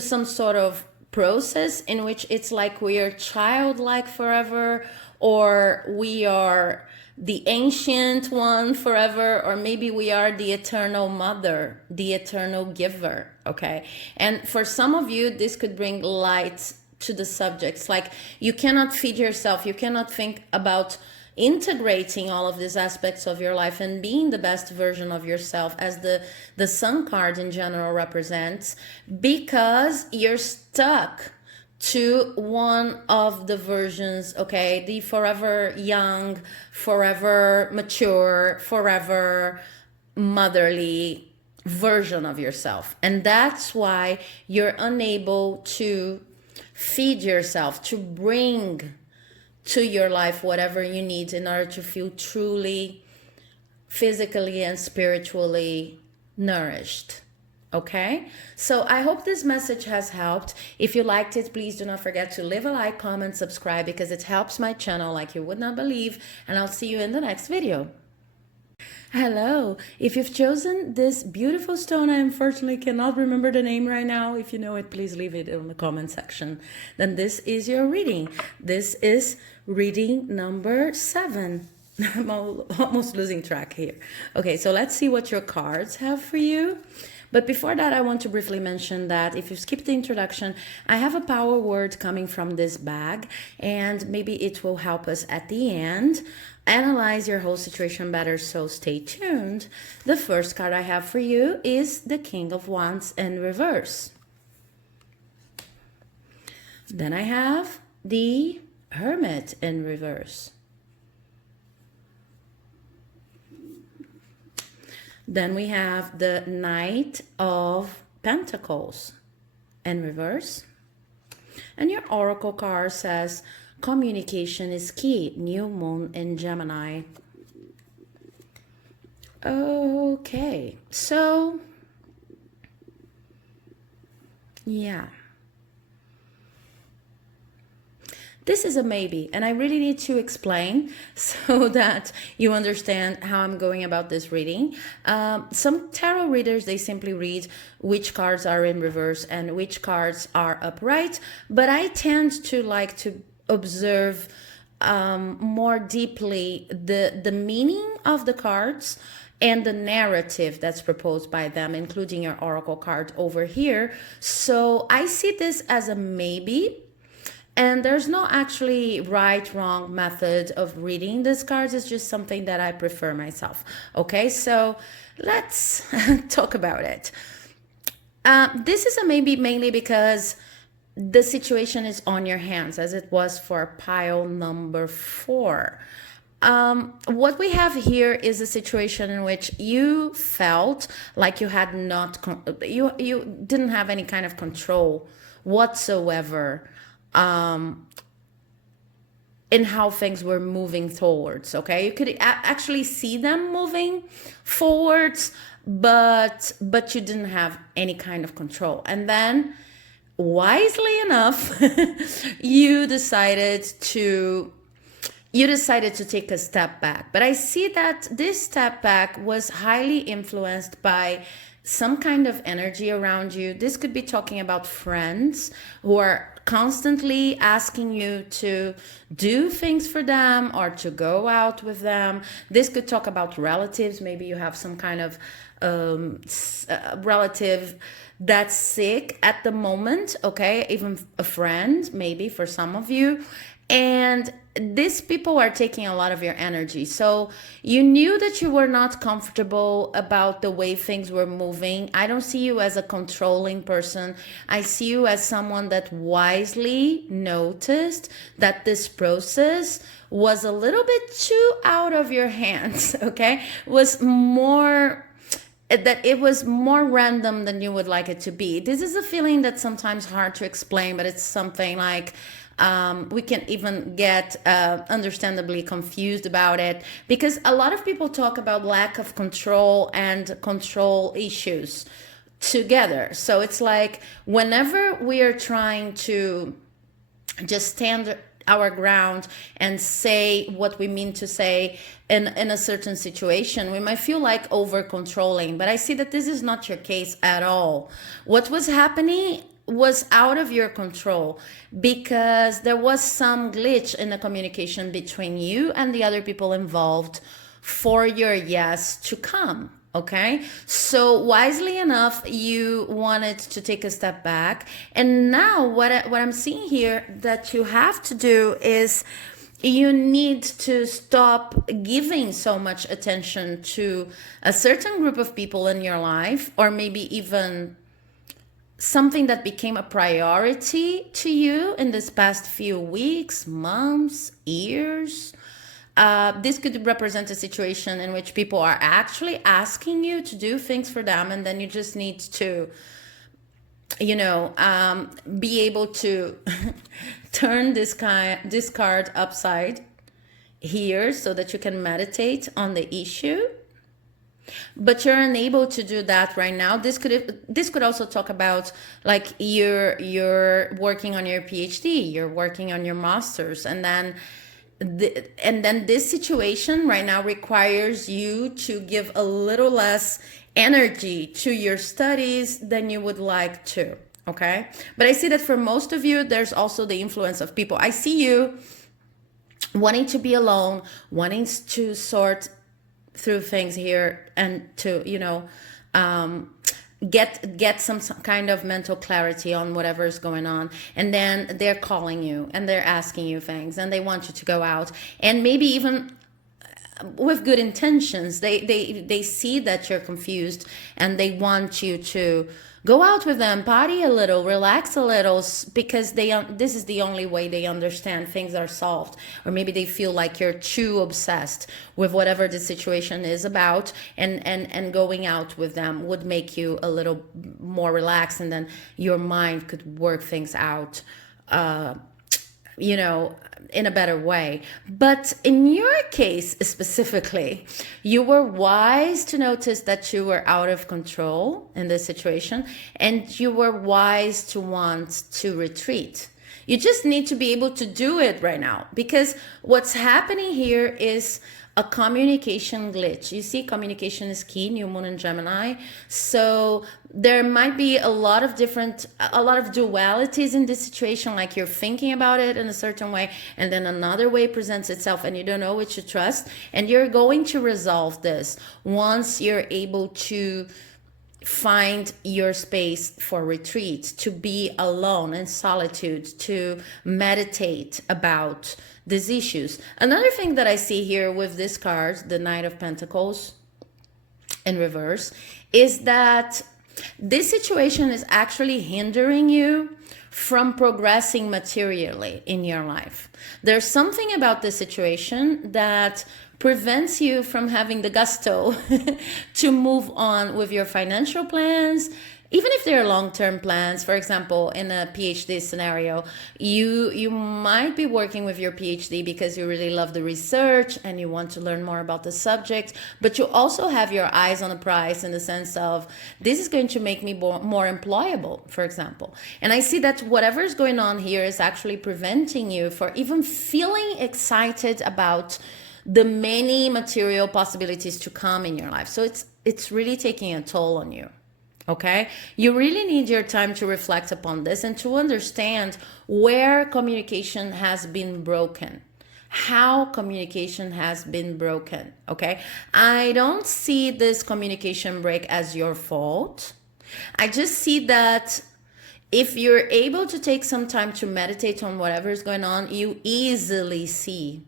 some sort of process in which it's like we are childlike forever, or we are the ancient one forever, or maybe we are the eternal mother, the eternal giver, okay? And for some of you, this could bring light to the subjects. Like, you cannot feed yourself, you cannot think about integrating all of these aspects of your life and being the best version of yourself, as the sun card in general represents, because you're stuck to one of the versions, okay? The forever young, forever mature, forever motherly version of yourself. And that's why you're unable to feed yourself, to bring to your life whatever you need in order to feel truly physically and spiritually nourished. Okay, so I hope this message has helped. If you liked it, please do not forget to leave a like, comment, subscribe, because it helps my channel like you would not believe. And I'll see you in the next video. Hello, if you've chosen this beautiful stone, I unfortunately cannot remember the name right now. If you know it, please leave it in the comment section. Then this is your reading. This is reading number 7. I'm almost losing track here. Okay, so let's see what your cards have for you. But before that, I want to briefly mention that if you skipped the introduction, I have a power word coming from this bag, and maybe it will help us at the end analyze your whole situation better, so stay tuned. The first card I have for you is the King of Wands in reverse. Then I have the Hermit in reverse. Then we have the Knight of Pentacles in reverse. And your oracle card says communication is key. New moon in Gemini. Okay, so yeah. This is a maybe, and I really need to explain so that you understand how I'm going about this reading. Some tarot readers, they simply read which cards are in reverse and which cards are upright, but I tend to like to observe more deeply the meaning of the cards and the narrative that's proposed by them, including your oracle card over here. So I see this as a maybe. And there's no actually right, wrong method of reading these cards. It's just something that I prefer myself. Okay, so let's talk about it. This is a maybe mainly because the situation is on your hands, as it was for pile number 4. What we have here is a situation in which you felt like you had not, you didn't have any kind of control whatsoever in how things were moving towards. Okay, you could actually see them moving forwards, but you didn't have any kind of control. And then, wisely enough, you decided to take a step back. But I see that this step back was highly influenced by some kind of energy around you. This could be talking about friends who are constantly asking you to do things for them or to go out with them. This could talk about relatives. Maybe you have some kind of relative that's sick at the moment, okay? Even a friend, maybe for some of you. And these people are taking a lot of your energy. So you knew that you were not comfortable about the way things were moving. I don't see you as a controlling person. I see you as someone that wisely noticed that this process was a little bit too out of your hands, okay? That it was more random than you would like it to be. This is a feeling that's sometimes hard to explain, but it's something like we can even get understandably confused about it, because a lot of people talk about lack of control and control issues together. So it's like whenever we are trying to just stand our ground and say what we mean to say in a certain situation, we might feel like over controlling, but I see that this is not your case at all. What was happening was out of your control because there was some glitch in the communication between you and the other people involved for your yes to come. Okay, so wisely enough, you wanted to take a step back, and now what I'm seeing here that you have to do is you need to stop giving so much attention to a certain group of people in your life, or maybe even something that became a priority to you in this past few weeks, months, years. This could represent a situation in which people are actually asking you to do things for them, and then you just need to, be able to turn this card upside here so that you can meditate on the issue. But you're unable to do that right now. This could also talk about like you're working on your PhD, you're working on your master's, and then this situation right now requires you to give a little less energy to your studies than you would like to, okay? But I see that for most of you, there's also the influence of people. I see you wanting to be alone, wanting to sort through things here and to, get some kind of mental clarity on whatever is going on, and then they're calling you and they're asking you things and they want you to go out, and maybe even with good intentions. They see that you're confused, and they want you to go out with them, party a little, relax a little, because this is the only way they understand things are solved. Or maybe they feel like you're too obsessed with whatever the situation is about, and going out with them would make you a little more relaxed, and then your mind could work things out, in a better way. But in your case specifically, you were wise to notice that you were out of control in this situation, and you were wise to want to retreat. You just need to be able to do it right now, because what's happening here is a communication glitch. You see, communication is key, new moon in Gemini. So there might be a lot of dualities in this situation, like you're thinking about it in a certain way, and then another way presents itself, and you don't know which to trust. And you're going to resolve this once you're able to find your space for retreat, to be alone in solitude, to meditate about these issues. Another thing that I see here with this card, the Knight of Pentacles in reverse, is that this situation is actually hindering you from progressing materially in your life. There's something about this situation that prevents you from having the gusto to move on with your financial plans, even if they're long-term plans. For example, in a PhD scenario, you might be working with your PhD because you really love the research and you want to learn more about the subject, but you also have your eyes on the prize, in the sense of, this is going to make me more employable, for example. And I see that whatever is going on here is actually preventing you from even feeling excited about the many material possibilities to come in your life. So it's really taking a toll on you. Okay, you really need your time to reflect upon this and to understand where communication has been broken, how communication has been broken. Okay, I don't see this communication break as your fault. I just see that if you're able to take some time to meditate on whatever is going on, you easily see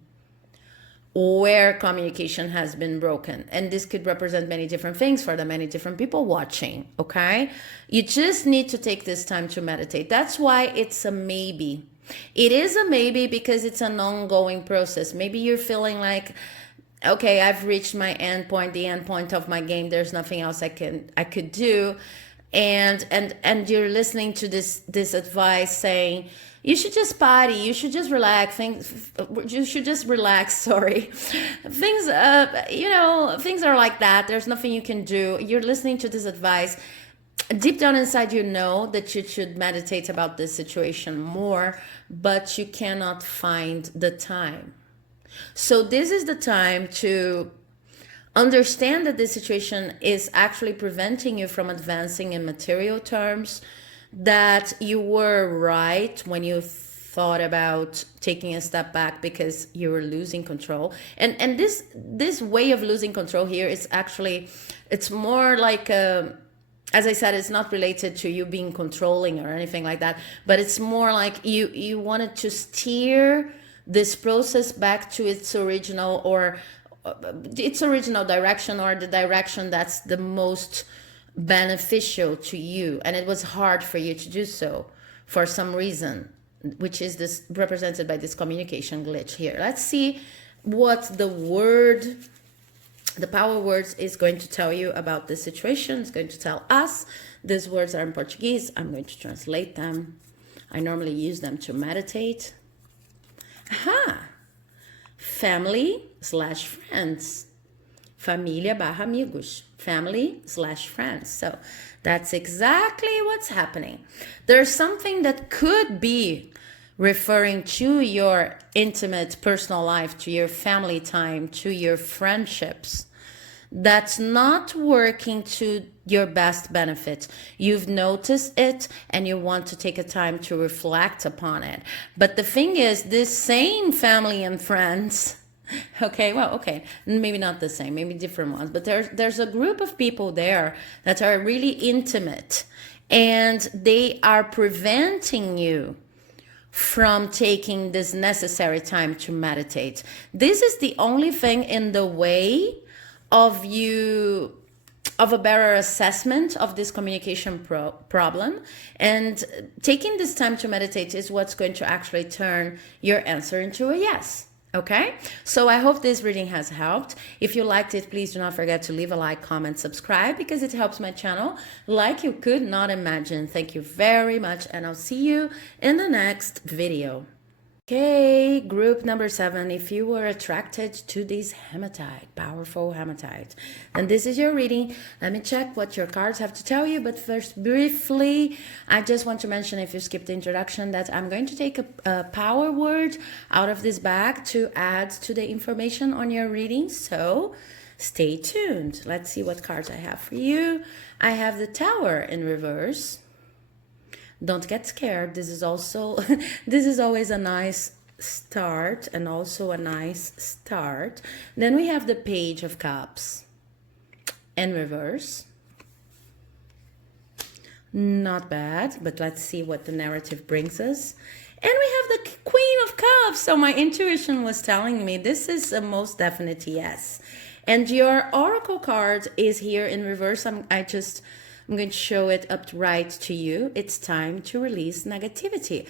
where communication has been broken. And this could represent many different things for the many different people watching. Okay, you just need to take this time to meditate. That's why it's a maybe. It is a maybe because it's an ongoing process. Maybe you're feeling like, okay, I've reached my end point, the end point of my game, there's nothing else I could do. And you're listening to this advice saying, you should just party, you should just relax, you should just relax, sorry. Things are like that. There's nothing you can do. You're listening to this advice. Deep down inside, you know that you should meditate about this situation more, but you cannot find the time. So this is the time to understand that this situation is actually preventing you from advancing in material terms, that you were right when you thought about taking a step back because you were losing control. And this way of losing control here is actually, it's more like as I said, it's not related to you being controlling or anything like that, but it's more like you wanted to steer this process back to its original direction, or the direction that's the most beneficial to you, and it was hard for you to do so for some reason, which is this represented by this communication glitch here. Let's see what the power words is going to tell you about this situation. It's going to tell us. These words are in Portuguese. I'm going to translate them. I normally use them to meditate. Aha! Family/friends. Família/amigos. Family/friends. So that's exactly what's happening. There's something that could be referring to your intimate personal life, to your family time, to your friendships, that's not working to your best benefit. You've noticed it and you want to take a time to reflect upon it. But the thing is, this same family and friends, maybe not the same, maybe different ones, but there's a group of people there that are really intimate, and they are preventing you from taking this necessary time to meditate. This is the only thing in the way of you, of a better assessment of this communication problem. And taking this time to meditate is what's going to actually turn your answer into a yes. Okay, so I hope this reading has helped. If you liked it, please do not forget to leave a like, comment, subscribe, because it helps my channel like you could not imagine. Thank you very much, and I'll see you in the next video. Okay, group number 7, if you were attracted to this hematite, powerful hematite, then this is your reading. Let me check what your cards have to tell you, but first, briefly, I just want to mention, if you skipped the introduction, that I'm going to take a power word out of this bag to add to the information on your reading, so stay tuned. Let's see what cards I have for you. I have the Tower in reverse. Don't get scared. This is also, this is always a nice start and also a nice start. Then we have the Page of Cups in reverse. Not bad, but let's see what the narrative brings us. And we have the Queen of Cups. So my intuition was telling me this is a most definite yes. And your Oracle card is here in reverse. I'm going to show it upright to you. It's time to release negativity.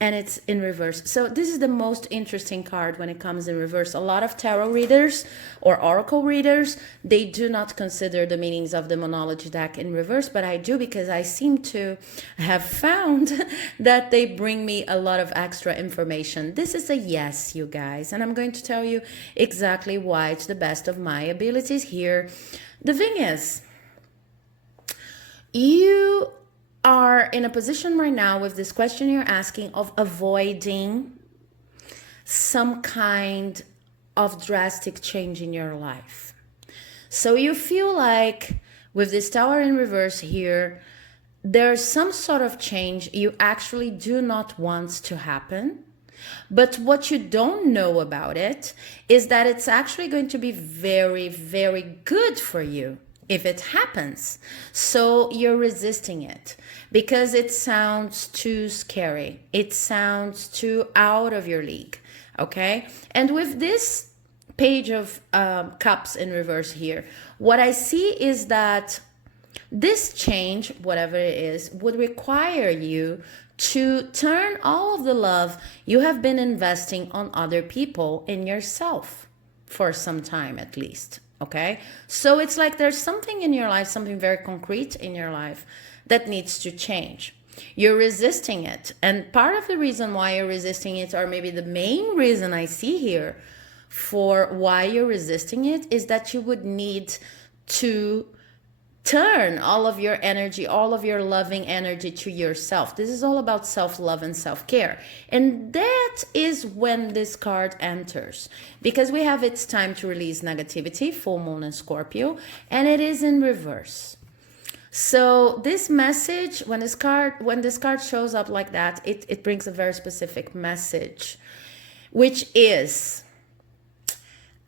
And it's in reverse. So this is the most interesting card when it comes in reverse. A lot of tarot readers or oracle readers, they do not consider the meanings of the Monology deck in reverse, but I do, because I seem to have found that they bring me a lot of extra information. This is a yes, you guys, and I'm going to tell you exactly why to the best of my abilities here. The thing is, you are in a position right now with this question you're asking of avoiding some kind of drastic change in your life. So you feel like with this Tower in reverse here, there's some sort of change you actually do not want to happen. But what you don't know about it is that it's actually going to be very, very good for you if it happens. So you're resisting it because it sounds too scary. It sounds too out of your league, okay? And with this Page of Cups in reverse here, what I see is that this change, whatever it is, would require you to turn all of the love you have been investing on other people in yourself for some time at least. Okay, so it's like there's something in your life, something very concrete in your life that needs to change. You're resisting it. And part of the reason why you're resisting it, or maybe the main reason I see here for why you're resisting it, is that you would need to turn all of your energy, all of your loving energy to yourself. This is all about self-love and self-care. And that is when this card enters, because we have it's time to release negativity, full moon in Scorpio, and it is in reverse. So this message, when this card shows up like that, it brings a very specific message, which is,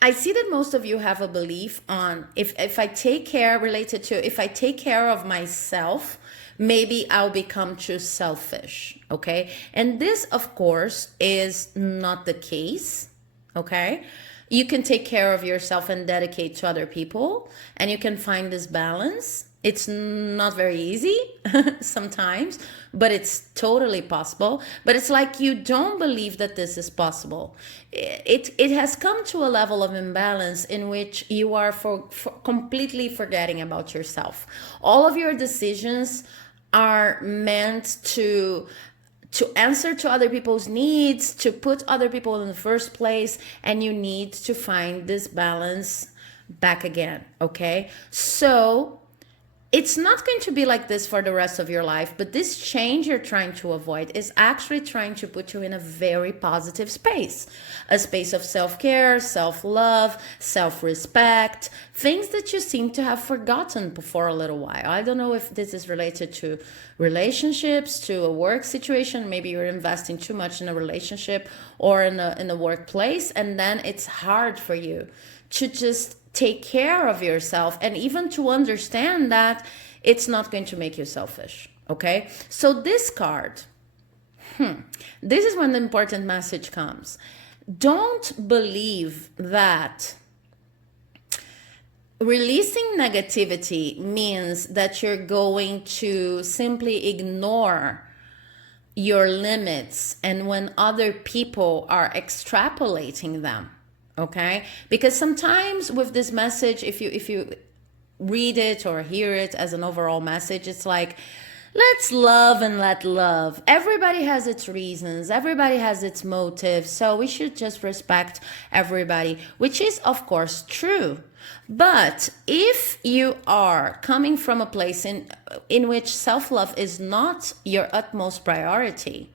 I see that most of you have a belief on if I take care, related to if I take care of myself, maybe I'll become too selfish, okay? And this, of course, is not the case, okay? You can take care of yourself and dedicate to other people, and you can find this balance. It's not very easy sometimes, but it's totally possible. But it's like you don't believe that this is possible. It has come to a level of imbalance in which you are completely forgetting about yourself. All of your decisions are meant to answer to other people's needs, to put other people in the first place, and you need to find this balance back again, okay? So it's not going to be like this for the rest of your life, but this change you're trying to avoid is actually trying to put you in a very positive space. A space of self-care, self-love, self-respect, things that you seem to have forgotten for a little while. I don't know if this is related to relationships, to a work situation. Maybe you're investing too much in a relationship or in a workplace, and then it's hard for you to just take care of yourself, and even to understand that it's not going to make you selfish, okay? So this card, This is when the important message comes. Don't believe that releasing negativity means that you're going to simply ignore your limits and when other people are extrapolating them. Okay, because sometimes with this message, if you read it or hear it as an overall message, it's like, let's love and let love. Everybody has its reasons, everybody has its motives, so we should just respect everybody, which is of course true. But if you are coming from a place in which self-love is not your utmost priority,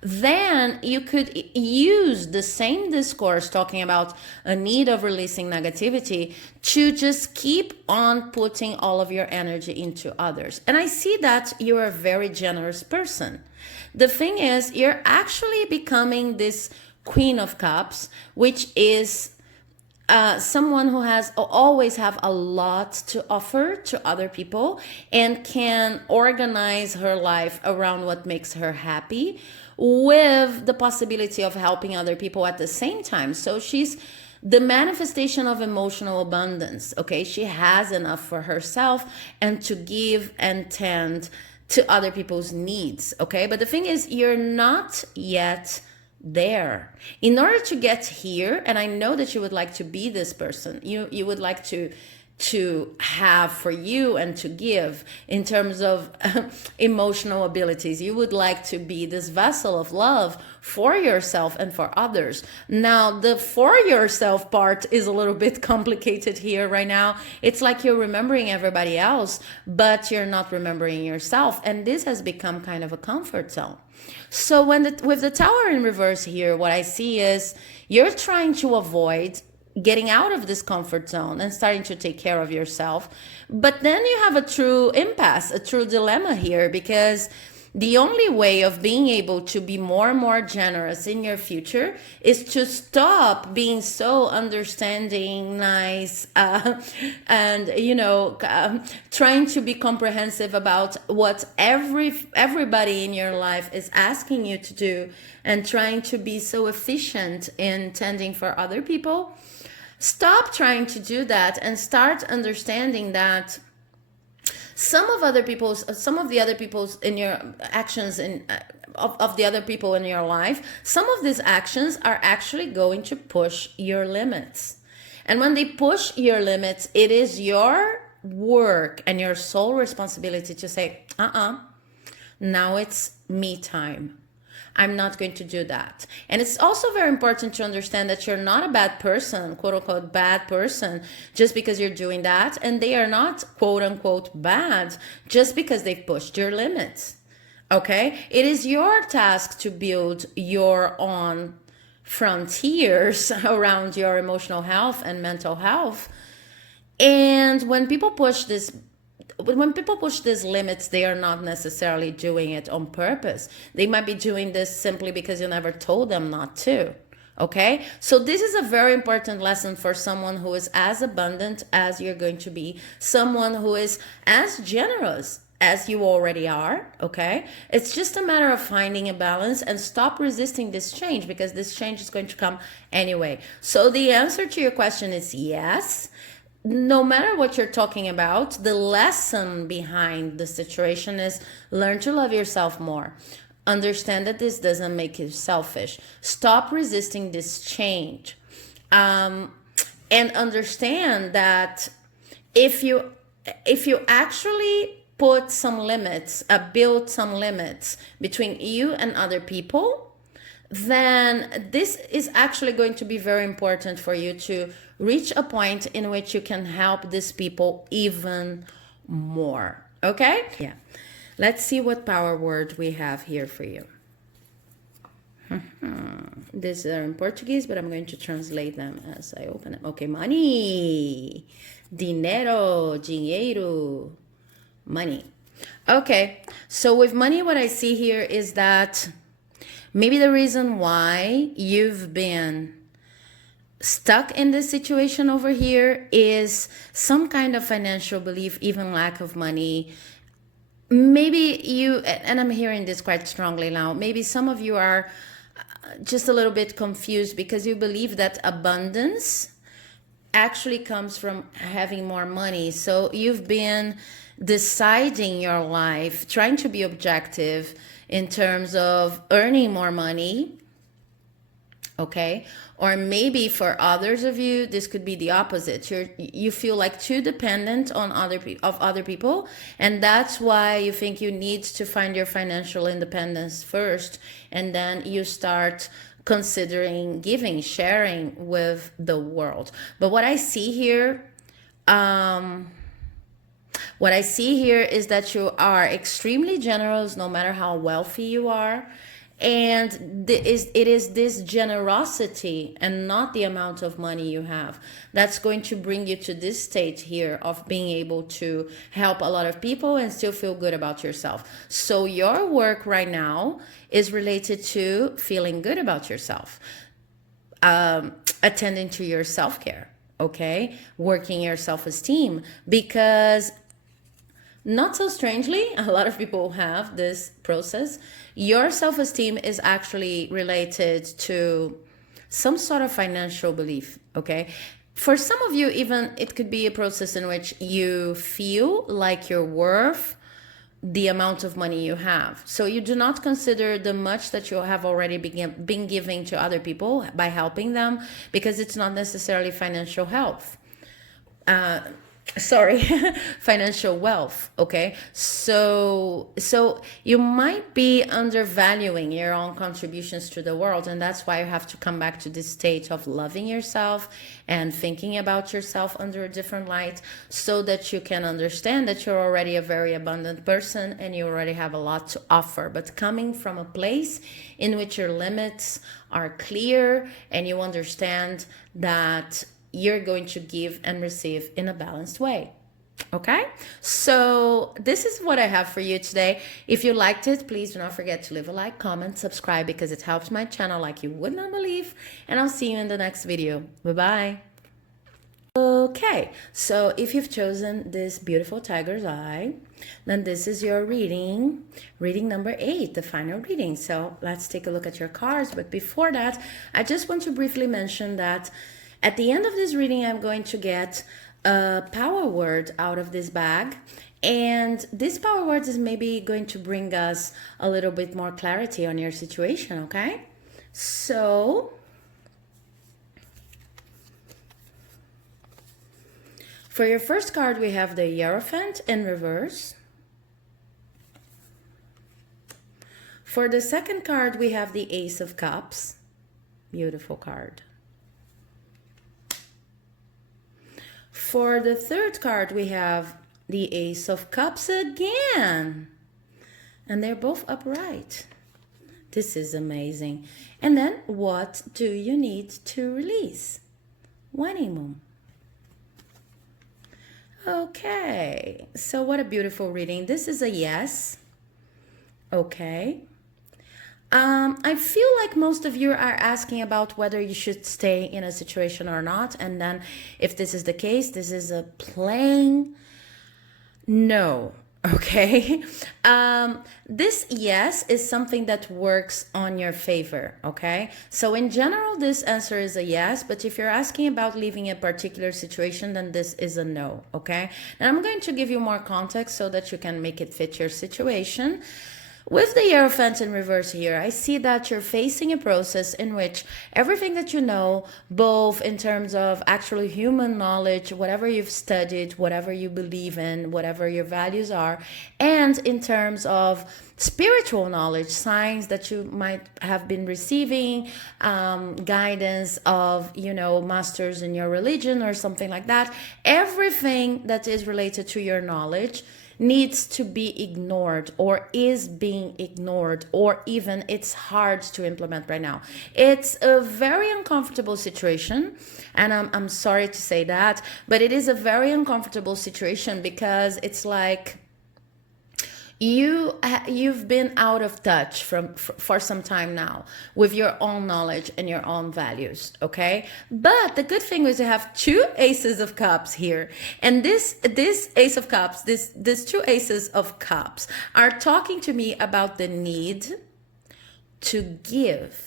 then you could use the same discourse talking about a need of releasing negativity to just keep on putting all of your energy into others. And I see that you're a very generous person. The thing is, you're actually becoming this Queen of Cups, which is someone who has always have a lot to offer to other people and can organize her life around what makes her happy, with the possibility of helping other people at the same time. So she's the manifestation of emotional abundance. Okay, she has enough for herself and to give and tend to other people's needs. Okay, but the thing is, you're not yet there. In order to get here, and I know that you would like to be this person, you would like to have for you and to give in terms of emotional abilities. You would like to be this vessel of love for yourself and for others. Now, the for yourself part is a little bit complicated here right now. It's like you're remembering everybody else, but you're not remembering yourself. And this has become kind of a comfort zone. So with the Tower in reverse here, what I see is you're trying to avoid getting out of this comfort zone and starting to take care of yourself. But then you have a true impasse, a true dilemma here, because the only way of being able to be more and more generous in your future is to stop being so understanding, nice, and trying to be comprehensive about what everybody in your life is asking you to do, and trying to be so efficient in tending for other people. Stop trying to do that and start understanding that some of the other people's in your actions of the other people in your life, some of these actions are actually going to push your limits. And when they push your limits, it is your work and your sole responsibility to say, now it's me time. I'm not going to do that. And it's also very important to understand that you're not a bad person, quote unquote bad person, just because you're doing that. And they are not quote unquote bad just because they've pushed your limits. Okay? It is your task to build your own frontiers around your emotional health and mental health. And when people push these limits, they are not necessarily doing it on purpose. They might be doing this simply because you never told them not to. Okay? So this is a very important lesson for someone who is as abundant as you're going to be, someone who is as generous as you already are. Okay? It's just a matter of finding a balance and stop resisting this change, because this change is going to come anyway. So the answer to your question is yes. No matter what you're talking about, the lesson behind the situation is learn to love yourself more. Understand that this doesn't make you selfish. Stop resisting this change. And understand that if you actually put some limits, build some limits between you and other people, then this is actually going to be very important for you to reach a point in which you can help these people even more. Okay? Yeah. Let's see what power word we have here for you. These are in Portuguese, but I'm going to translate them as I open them. Okay, money. Dinero, dinheiro, money. Okay, so with money, what I see here is that maybe the reason why you've been stuck in this situation over here is some kind of financial belief, even lack of money, maybe you, and I'm hearing this quite strongly now, maybe some of you are just a little bit confused because you believe that abundance actually comes from having more money. So you've been deciding your life, trying to be objective in terms of earning more money, okay? Or maybe for others of you, this could be the opposite. You feel like too dependent on other people, and that's why you think you need to find your financial independence first, and then you start considering giving, sharing with the world. But what I see here, is that you are extremely generous no matter how wealthy you are. And it is this generosity and not the amount of money you have that's going to bring you to this state here of being able to help a lot of people and still feel good about yourself. So your work right now is related to feeling good about yourself, attending to your self-care, okay? Working your self-esteem, because not so strangely, a lot of people have this process. Your self-esteem is actually related to some sort of financial belief, okay? For some of you, even it could be a process in which you feel like you're worth the amount of money you have. So you do not consider the much that you have already been giving to other people by helping them, because it's not necessarily financial health. Financial wealth, okay? So you might be undervaluing your own contributions to the world, and that's why you have to come back to this state of loving yourself and thinking about yourself under a different light, so that you can understand that you're already a very abundant person and you already have a lot to offer, but coming from a place in which your limits are clear and you understand that you're going to give and receive in a balanced way. Okay, so this is what I have for you today. If you liked it, please do not forget to leave a like, comment, subscribe, because it helps my channel like you would not believe. And I'll see you in the next video. Bye-bye. Okay, so if you've chosen this beautiful tiger's eye, then this is your reading number 8, the final reading. So let's take a look at your cards. But before that, I just want to briefly mention that at the end of this reading, I'm going to get a power word out of this bag. And this power word is maybe going to bring us a little bit more clarity on your situation, okay? So for your first card, we have the Hierophant in reverse. For the second card, we have the Ace of Cups. Beautiful card. For the third card, we have the Ace of Cups again. And they're both upright. This is amazing. And then, what do you need to release? Moon. Okay, so what a beautiful reading. This is a yes. Okay. I feel like most of you are asking about whether you should stay in a situation or not. And then if this is the case, this is a plain no. Okay. This yes is something that works on your favor. Okay. So in general, this answer is a yes, but if you're asking about leaving a particular situation, then this is a no. Okay. And I'm going to give you more context so that you can make it fit your situation. With the Hierophant in reverse here, I see that you're facing a process in which everything that you know, both in terms of actually human knowledge, whatever you've studied, whatever you believe in, whatever your values are, and in terms of spiritual knowledge, signs that you might have been receiving, guidance of, masters in your religion or something like that, everything that is related to your knowledge needs to be ignored or is being ignored, or even it's hard to implement right now. It's a very uncomfortable situation, and I'm sorry to say that, but it is a very uncomfortable situation because it's like You've been out of touch for some time now with your own knowledge and your own values, okay? But the good thing is you have two aces of cups here, and this ace of cups, this two aces of cups are talking to me about the need to give.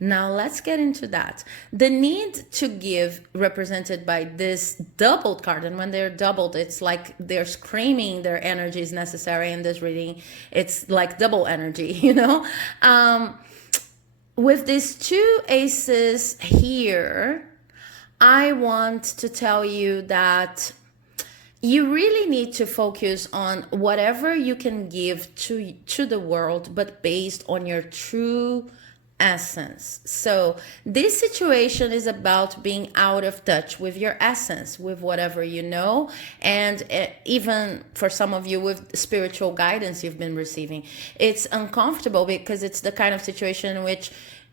Now let's get into that. The need to give, represented by this doubled card, and when they're doubled, it's like they're screaming their energy is necessary in this reading. It's like double energy, you know? With these two aces here, I want to tell you that you really need to focus on whatever you can give to the world, but based on your true essence. So this situation is about being out of touch with your essence, with whatever you know, and even for some of you with spiritual guidance you've been receiving. It's uncomfortable because it's the kind of situation in which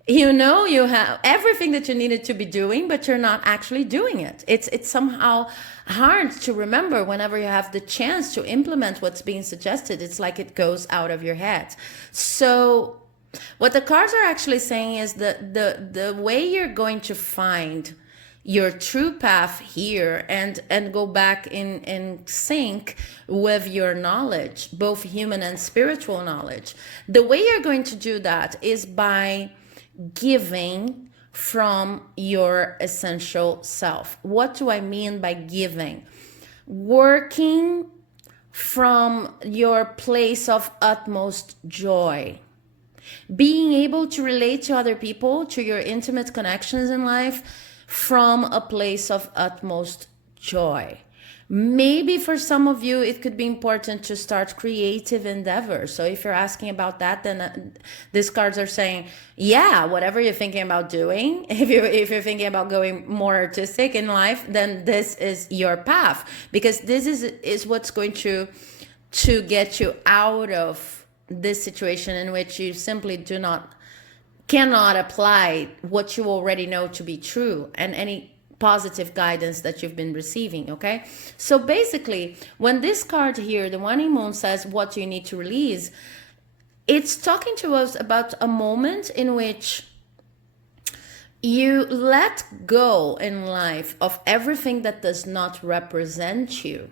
you know you have everything that you needed to be doing, but you're not actually doing it. It's somehow hard to remember whenever you have the chance to implement what's being suggested. It's like it goes out of your head. So what the cards are actually saying is that the way you're going to find your true path here and go back in sync with your knowledge, both human and spiritual knowledge, the way you're going to do that is by giving from your essential self. What do I mean by giving? Working from your place of utmost joy. Being able to relate to other people, to your intimate connections in life from a place of utmost joy. Maybe for some of you, it could be important to start creative endeavors. So if you're asking about that, then these cards are saying, yeah, whatever you're thinking about doing, if you're thinking about going more artistic in life, then this is your path, because this is what's going to get you out of this situation in which you simply cannot apply what you already know to be true and any positive guidance that you've been receiving. Okay, so basically when this card here, the Waning Moon, says what you need to release, it's talking to us about a moment in which you let go in life of everything that does not represent you.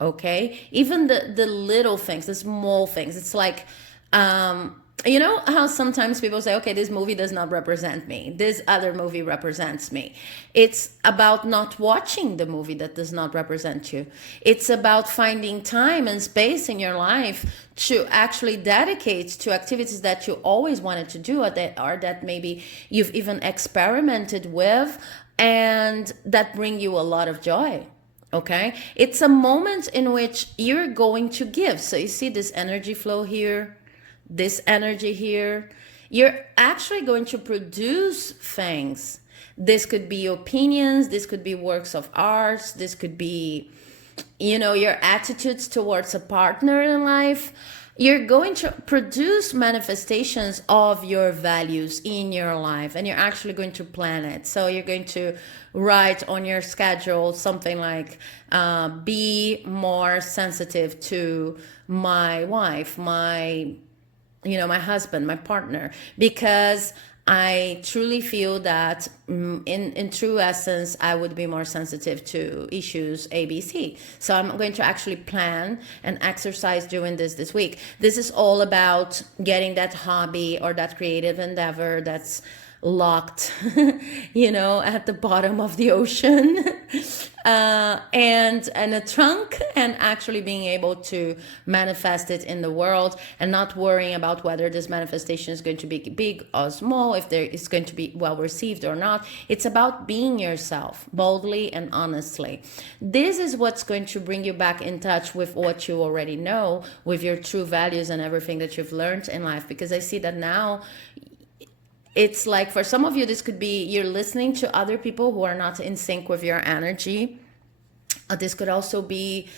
Okay, even the little things, the small things. It's like you know how sometimes people say, okay, this movie does not represent me, this other movie represents me. It's about not watching the movie that does not represent you. It's about finding time and space in your life to actually dedicate to activities that you always wanted to do, or that maybe you've even experimented with, and that bring you a lot of joy. Okay, it's a moment in which you're going to give. So you see this energy flow here, this energy here. You're actually going to produce things. This could be opinions, this could be works of art, this could be, you know, your attitudes towards a partner in life. You're going to produce manifestations of your values in your life, and you're actually going to plan it. So you're going to write on your schedule something like, be more sensitive to my wife, my husband, my partner, because I truly feel that in true essence, I would be more sensitive to issues ABC. So I'm going to actually plan and exercise doing this week. This is all about getting that hobby or that creative endeavor that's locked, at the bottom of the ocean, and a trunk, and actually being able to manifest it in the world and not worrying about whether this manifestation is going to be big or small, if there is going to be well received or not. It's about being yourself boldly and honestly. This is what's going to bring you back in touch with what you already know, with your true values and everything that you've learned in life. Because I see that now, it's like for some of you, this could be you're listening to other people who are not in sync with your energy. This could also be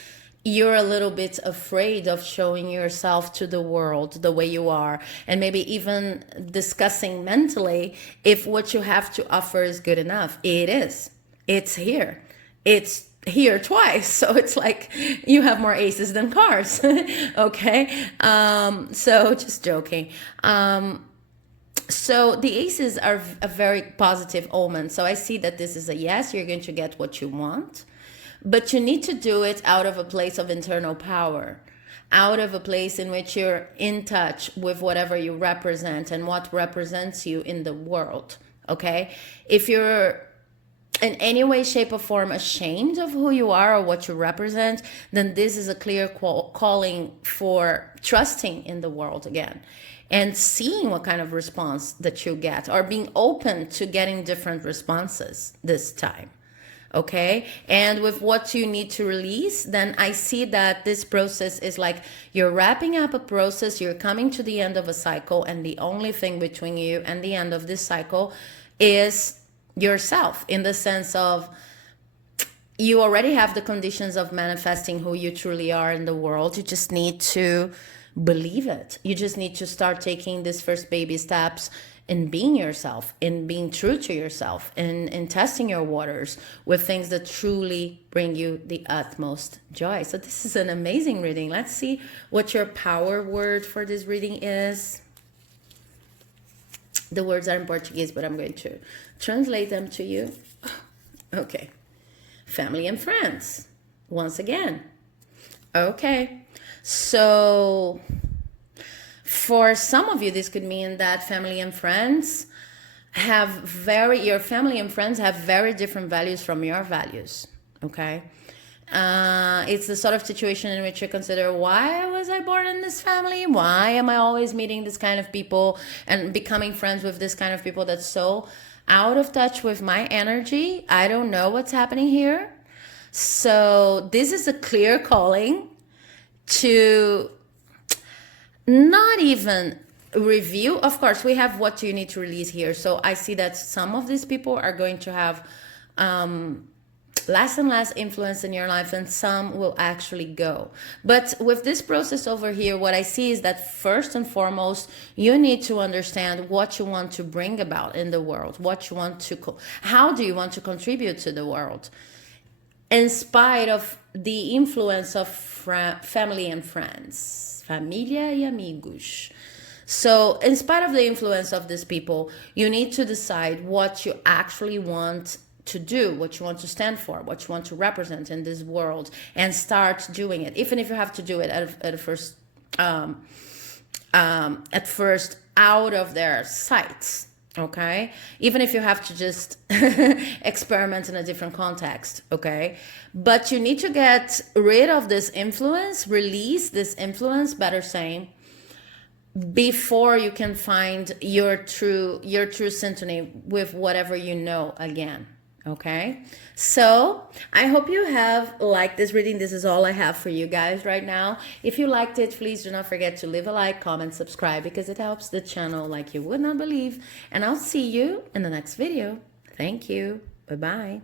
you're a little bit afraid of showing yourself to the world the way you are, and maybe even discussing mentally if what you have to offer is good enough. It is. It's here. It's here twice, so it's like you have more aces than cards. Okay, so just joking. So the aces are a very positive omen, so I see that this is a yes, you're going to get what you want, but you need to do it out of a place of internal power, out of a place in which you're in touch with whatever you represent and what represents you in the world. Okay, if you're in any way, shape, or form ashamed of who you are or what you represent, then this is a clear calling for trusting in the world again and seeing what kind of response that you get, or being open to getting different responses this time. Okay, and with what you need to release, then I see that this process is like you're wrapping up a process, you're coming to the end of a cycle, and the only thing between you and the end of this cycle is yourself, in the sense of you already have the conditions of manifesting who you truly are in the world. You just need to believe it. You just need to start taking these first baby steps in being yourself, in being true to yourself, in testing your waters with things that truly bring you the utmost joy. So this is an amazing reading. Let's see what your power word for this reading is. The words are in Portuguese, but I'm going to translate them to you. Okay. Family and friends. Once again. Okay. So for some of you, this could mean that family and friends your family and friends have very different values from your values. Okay. It's the sort of situation in which you consider, why was I born in this family? Why am I always meeting this kind of people and becoming friends with this kind of people that's so out of touch with my energy? I don't know what's happening here. So this is a clear calling to not even review. Of course, we have what you need to release here. So I see that some of these people are going to have less and less influence in your life, and some will actually go. But with this process over here, what I see is that first and foremost, you need to understand what you want to bring about in the world, what you want to, how do you want to contribute to the world, in spite of the influence of family and friends, familia y amigos. So in spite of the influence of these people, you need to decide what you actually want to do, what you want to stand for, what you want to represent in this world, and start doing it, even if you have to do it at first out of their sights. Okay, even if you have to just experiment in a different context. Okay, but you need to get rid of this influence, release this influence, better saying, before you can find your true synchrony with whatever you know again. Okay, so I hope you have liked this reading. This is all I have for you guys right now. If you liked it, please do not forget to leave a like, comment, subscribe, because it helps the channel like you would not believe. And I'll see you in the next video. Thank you. Bye-bye.